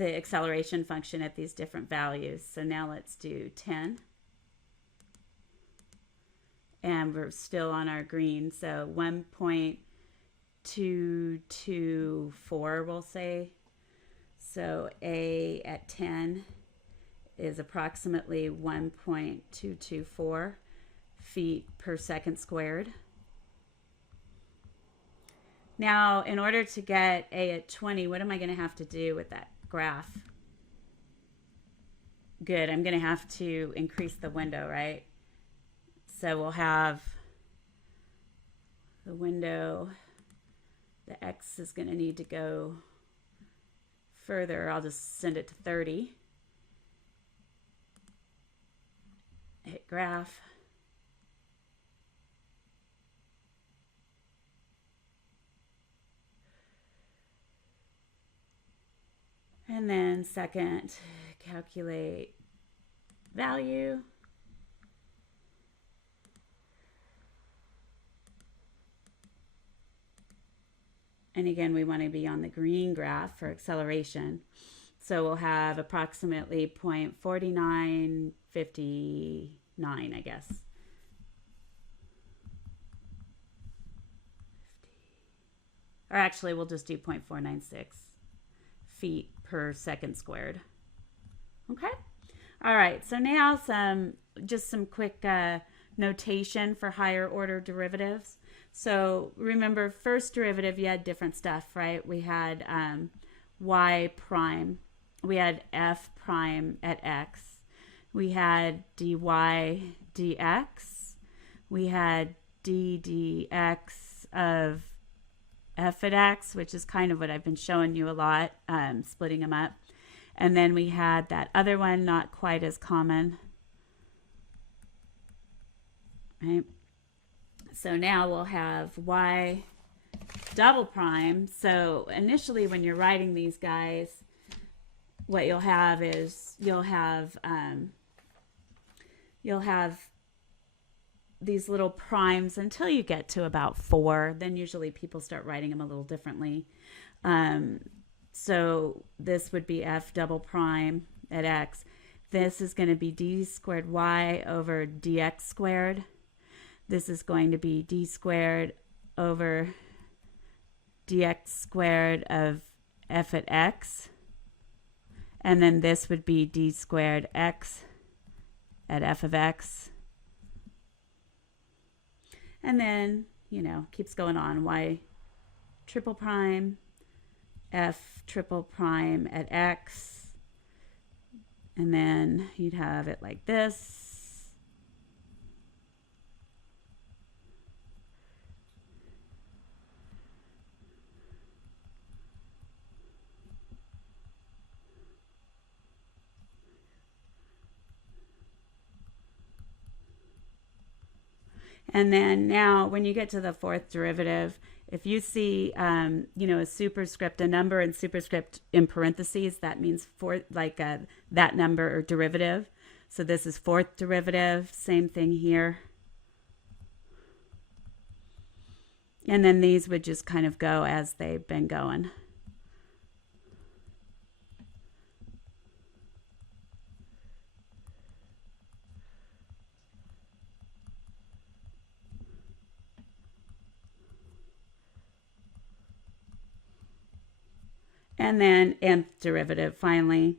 acceleration function at these different values. So now let's do 10. And we're still on our green. So 1.224, we'll say. So A at 10 is approximately 1.224 feet per second squared. Now, in order to get A at 20, what am I going to have to do with that graph? Good, I'm going to have to increase the window, right? So we'll have the window, the X is going to need to go further. I'll just send it to 30. Hit graph. And then second, calculate value. And again, we want to be on the green graph for acceleration. So we'll have approximately 0.4959, I guess. Or actually, we'll just do 0.496 feet per second squared. Okay. All right. So now just some quick notation for higher order derivatives. So remember, first derivative, you had different stuff, right? We had y prime. We had f prime at x. We had dy dx. We had d dx of f at x, which is kind of what I've been showing you a lot, splitting them up. And then we had that other one, not quite as common. Right? So now we'll have y double prime. So initially when you're writing these guys, what you'll have is you'll have these little primes until you get to about 4. Then usually people start writing them a little differently. So this would be f double prime at x. This is going to be d squared y over dx squared. This is going to be d squared over dx squared of f at x. And then this would be d squared x at f of x. And then, keeps going on. Y triple prime, f triple prime at x. And then you'd have it like this. And then now when you get to the fourth derivative, if you see, a superscript, a number in superscript in parentheses, that means that number or derivative. So this is fourth derivative, same thing here. And then these would just kind of go as they've been going. And then nth derivative, finally,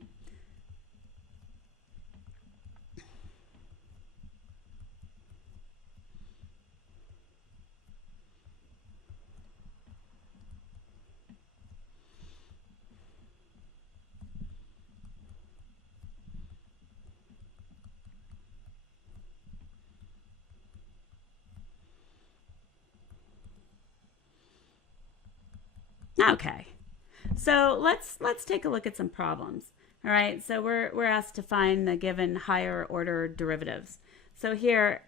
Okay. So let's take a look at some problems. All right. So we're asked to find the given higher order derivatives. So here,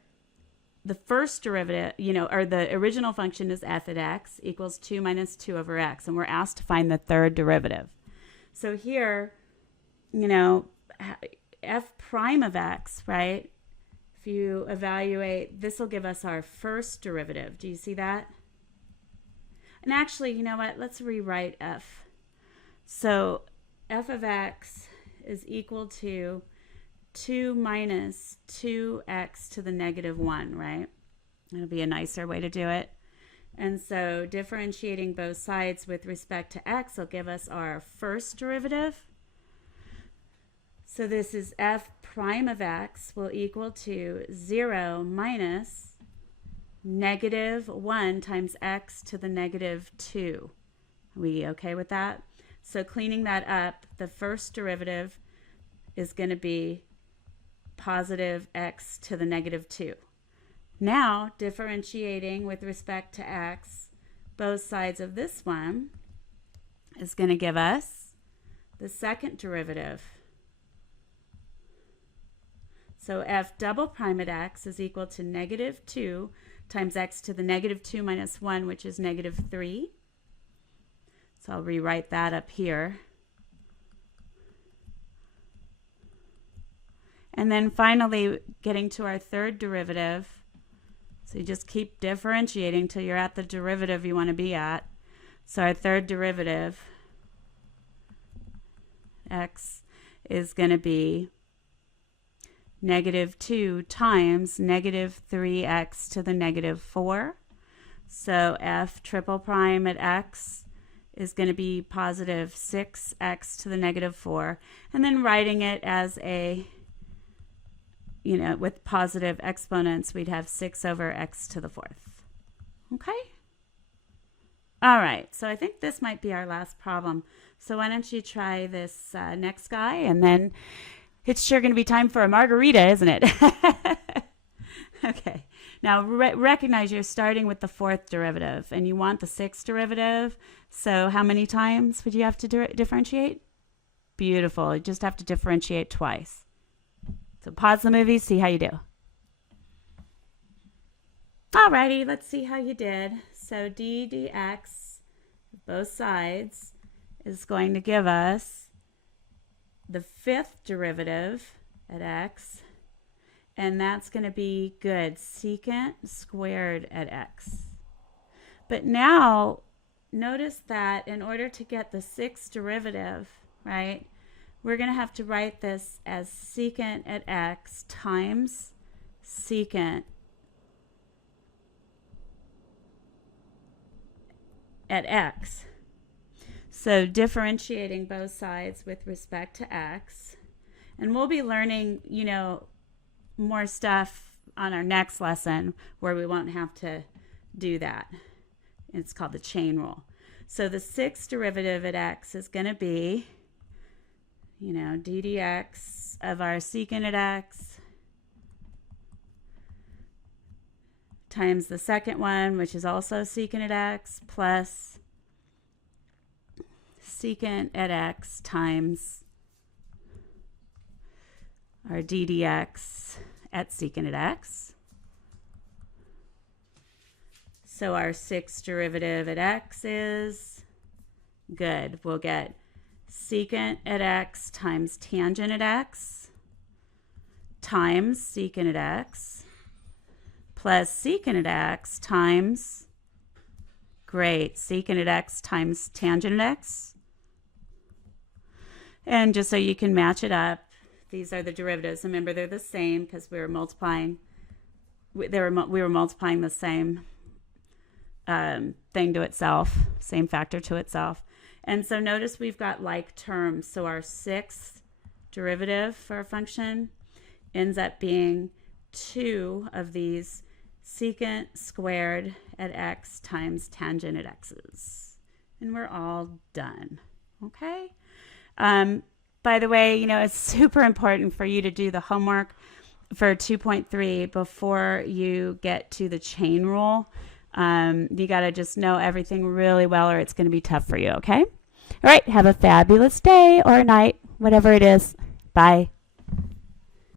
the first derivative, or the original function is f at x equals 2 minus 2 over x. And we're asked to find the third derivative. So here, f prime of x, right? If you evaluate, this will give us our first derivative. Do you see that? And actually, you know what? Let's rewrite f. So f of x is equal to 2 minus 2x to the negative 1, right? That'll be a nicer way to do it. And so differentiating both sides with respect to x will give us our first derivative. So this is f prime of x will equal to 0 minus negative 1 times x to the negative 2. Are we okay with that? So cleaning that up, the first derivative is going to be positive x to the negative 2. Now, differentiating with respect to x, both sides of this one is going to give us the second derivative. So f double prime at x is equal to negative 2 times x to the negative 2 minus 1, which is negative 3. So I'll rewrite that up here. And then finally, getting to our third derivative. So you just keep differentiating till you're at the derivative you want to be at. So our third derivative, x, is going to be negative 2 times negative 3x to the negative 4. So f triple prime at x is going to be positive 6x to the negative 4. And then writing it as a, with positive exponents, we'd have 6 over x to the 4th. Okay? All right, so I think this might be our last problem. So why don't you try this next guy, and then it's sure going to be time for a margarita, isn't it? Okay. Now, recognize you're starting with the fourth derivative, and you want the sixth derivative. So how many times would you have to differentiate? Beautiful. You just have to differentiate twice. So pause the movie, see how you do. Alrighty, let's see how you did. So d dx, both sides, is going to give us the fifth derivative at x, and that's going to be good, secant squared at x. But now, notice that in order to get the sixth derivative, right, we're going to have to write this as secant at x times secant at x. So differentiating both sides with respect to x. And we'll be learning, more stuff on our next lesson where we won't have to do that. It's called the chain rule. So the sixth derivative at x is going to be, d dx of our secant at x times the second one, which is also secant at x, plus secant at x times our d dx at secant at x. So our sixth derivative at x is good. We'll get secant at x times tangent at x times secant at x plus secant at x times, great, secant at x times tangent at x. And just so you can match it up, these are the derivatives. Remember, they're the same because we were multiplying. We were multiplying the same thing to itself, same factor to itself. And so notice we've got like terms. So our sixth derivative for a function ends up being 2 of these secant squared at x times tangent at x's. And we're all done. Okay? By the way, it's super important for you to do the homework for 2.3 before you get to the chain rule. You got to just know everything really well or it's going to be tough for you, okay? All right, have a fabulous day or night, whatever it is. Bye.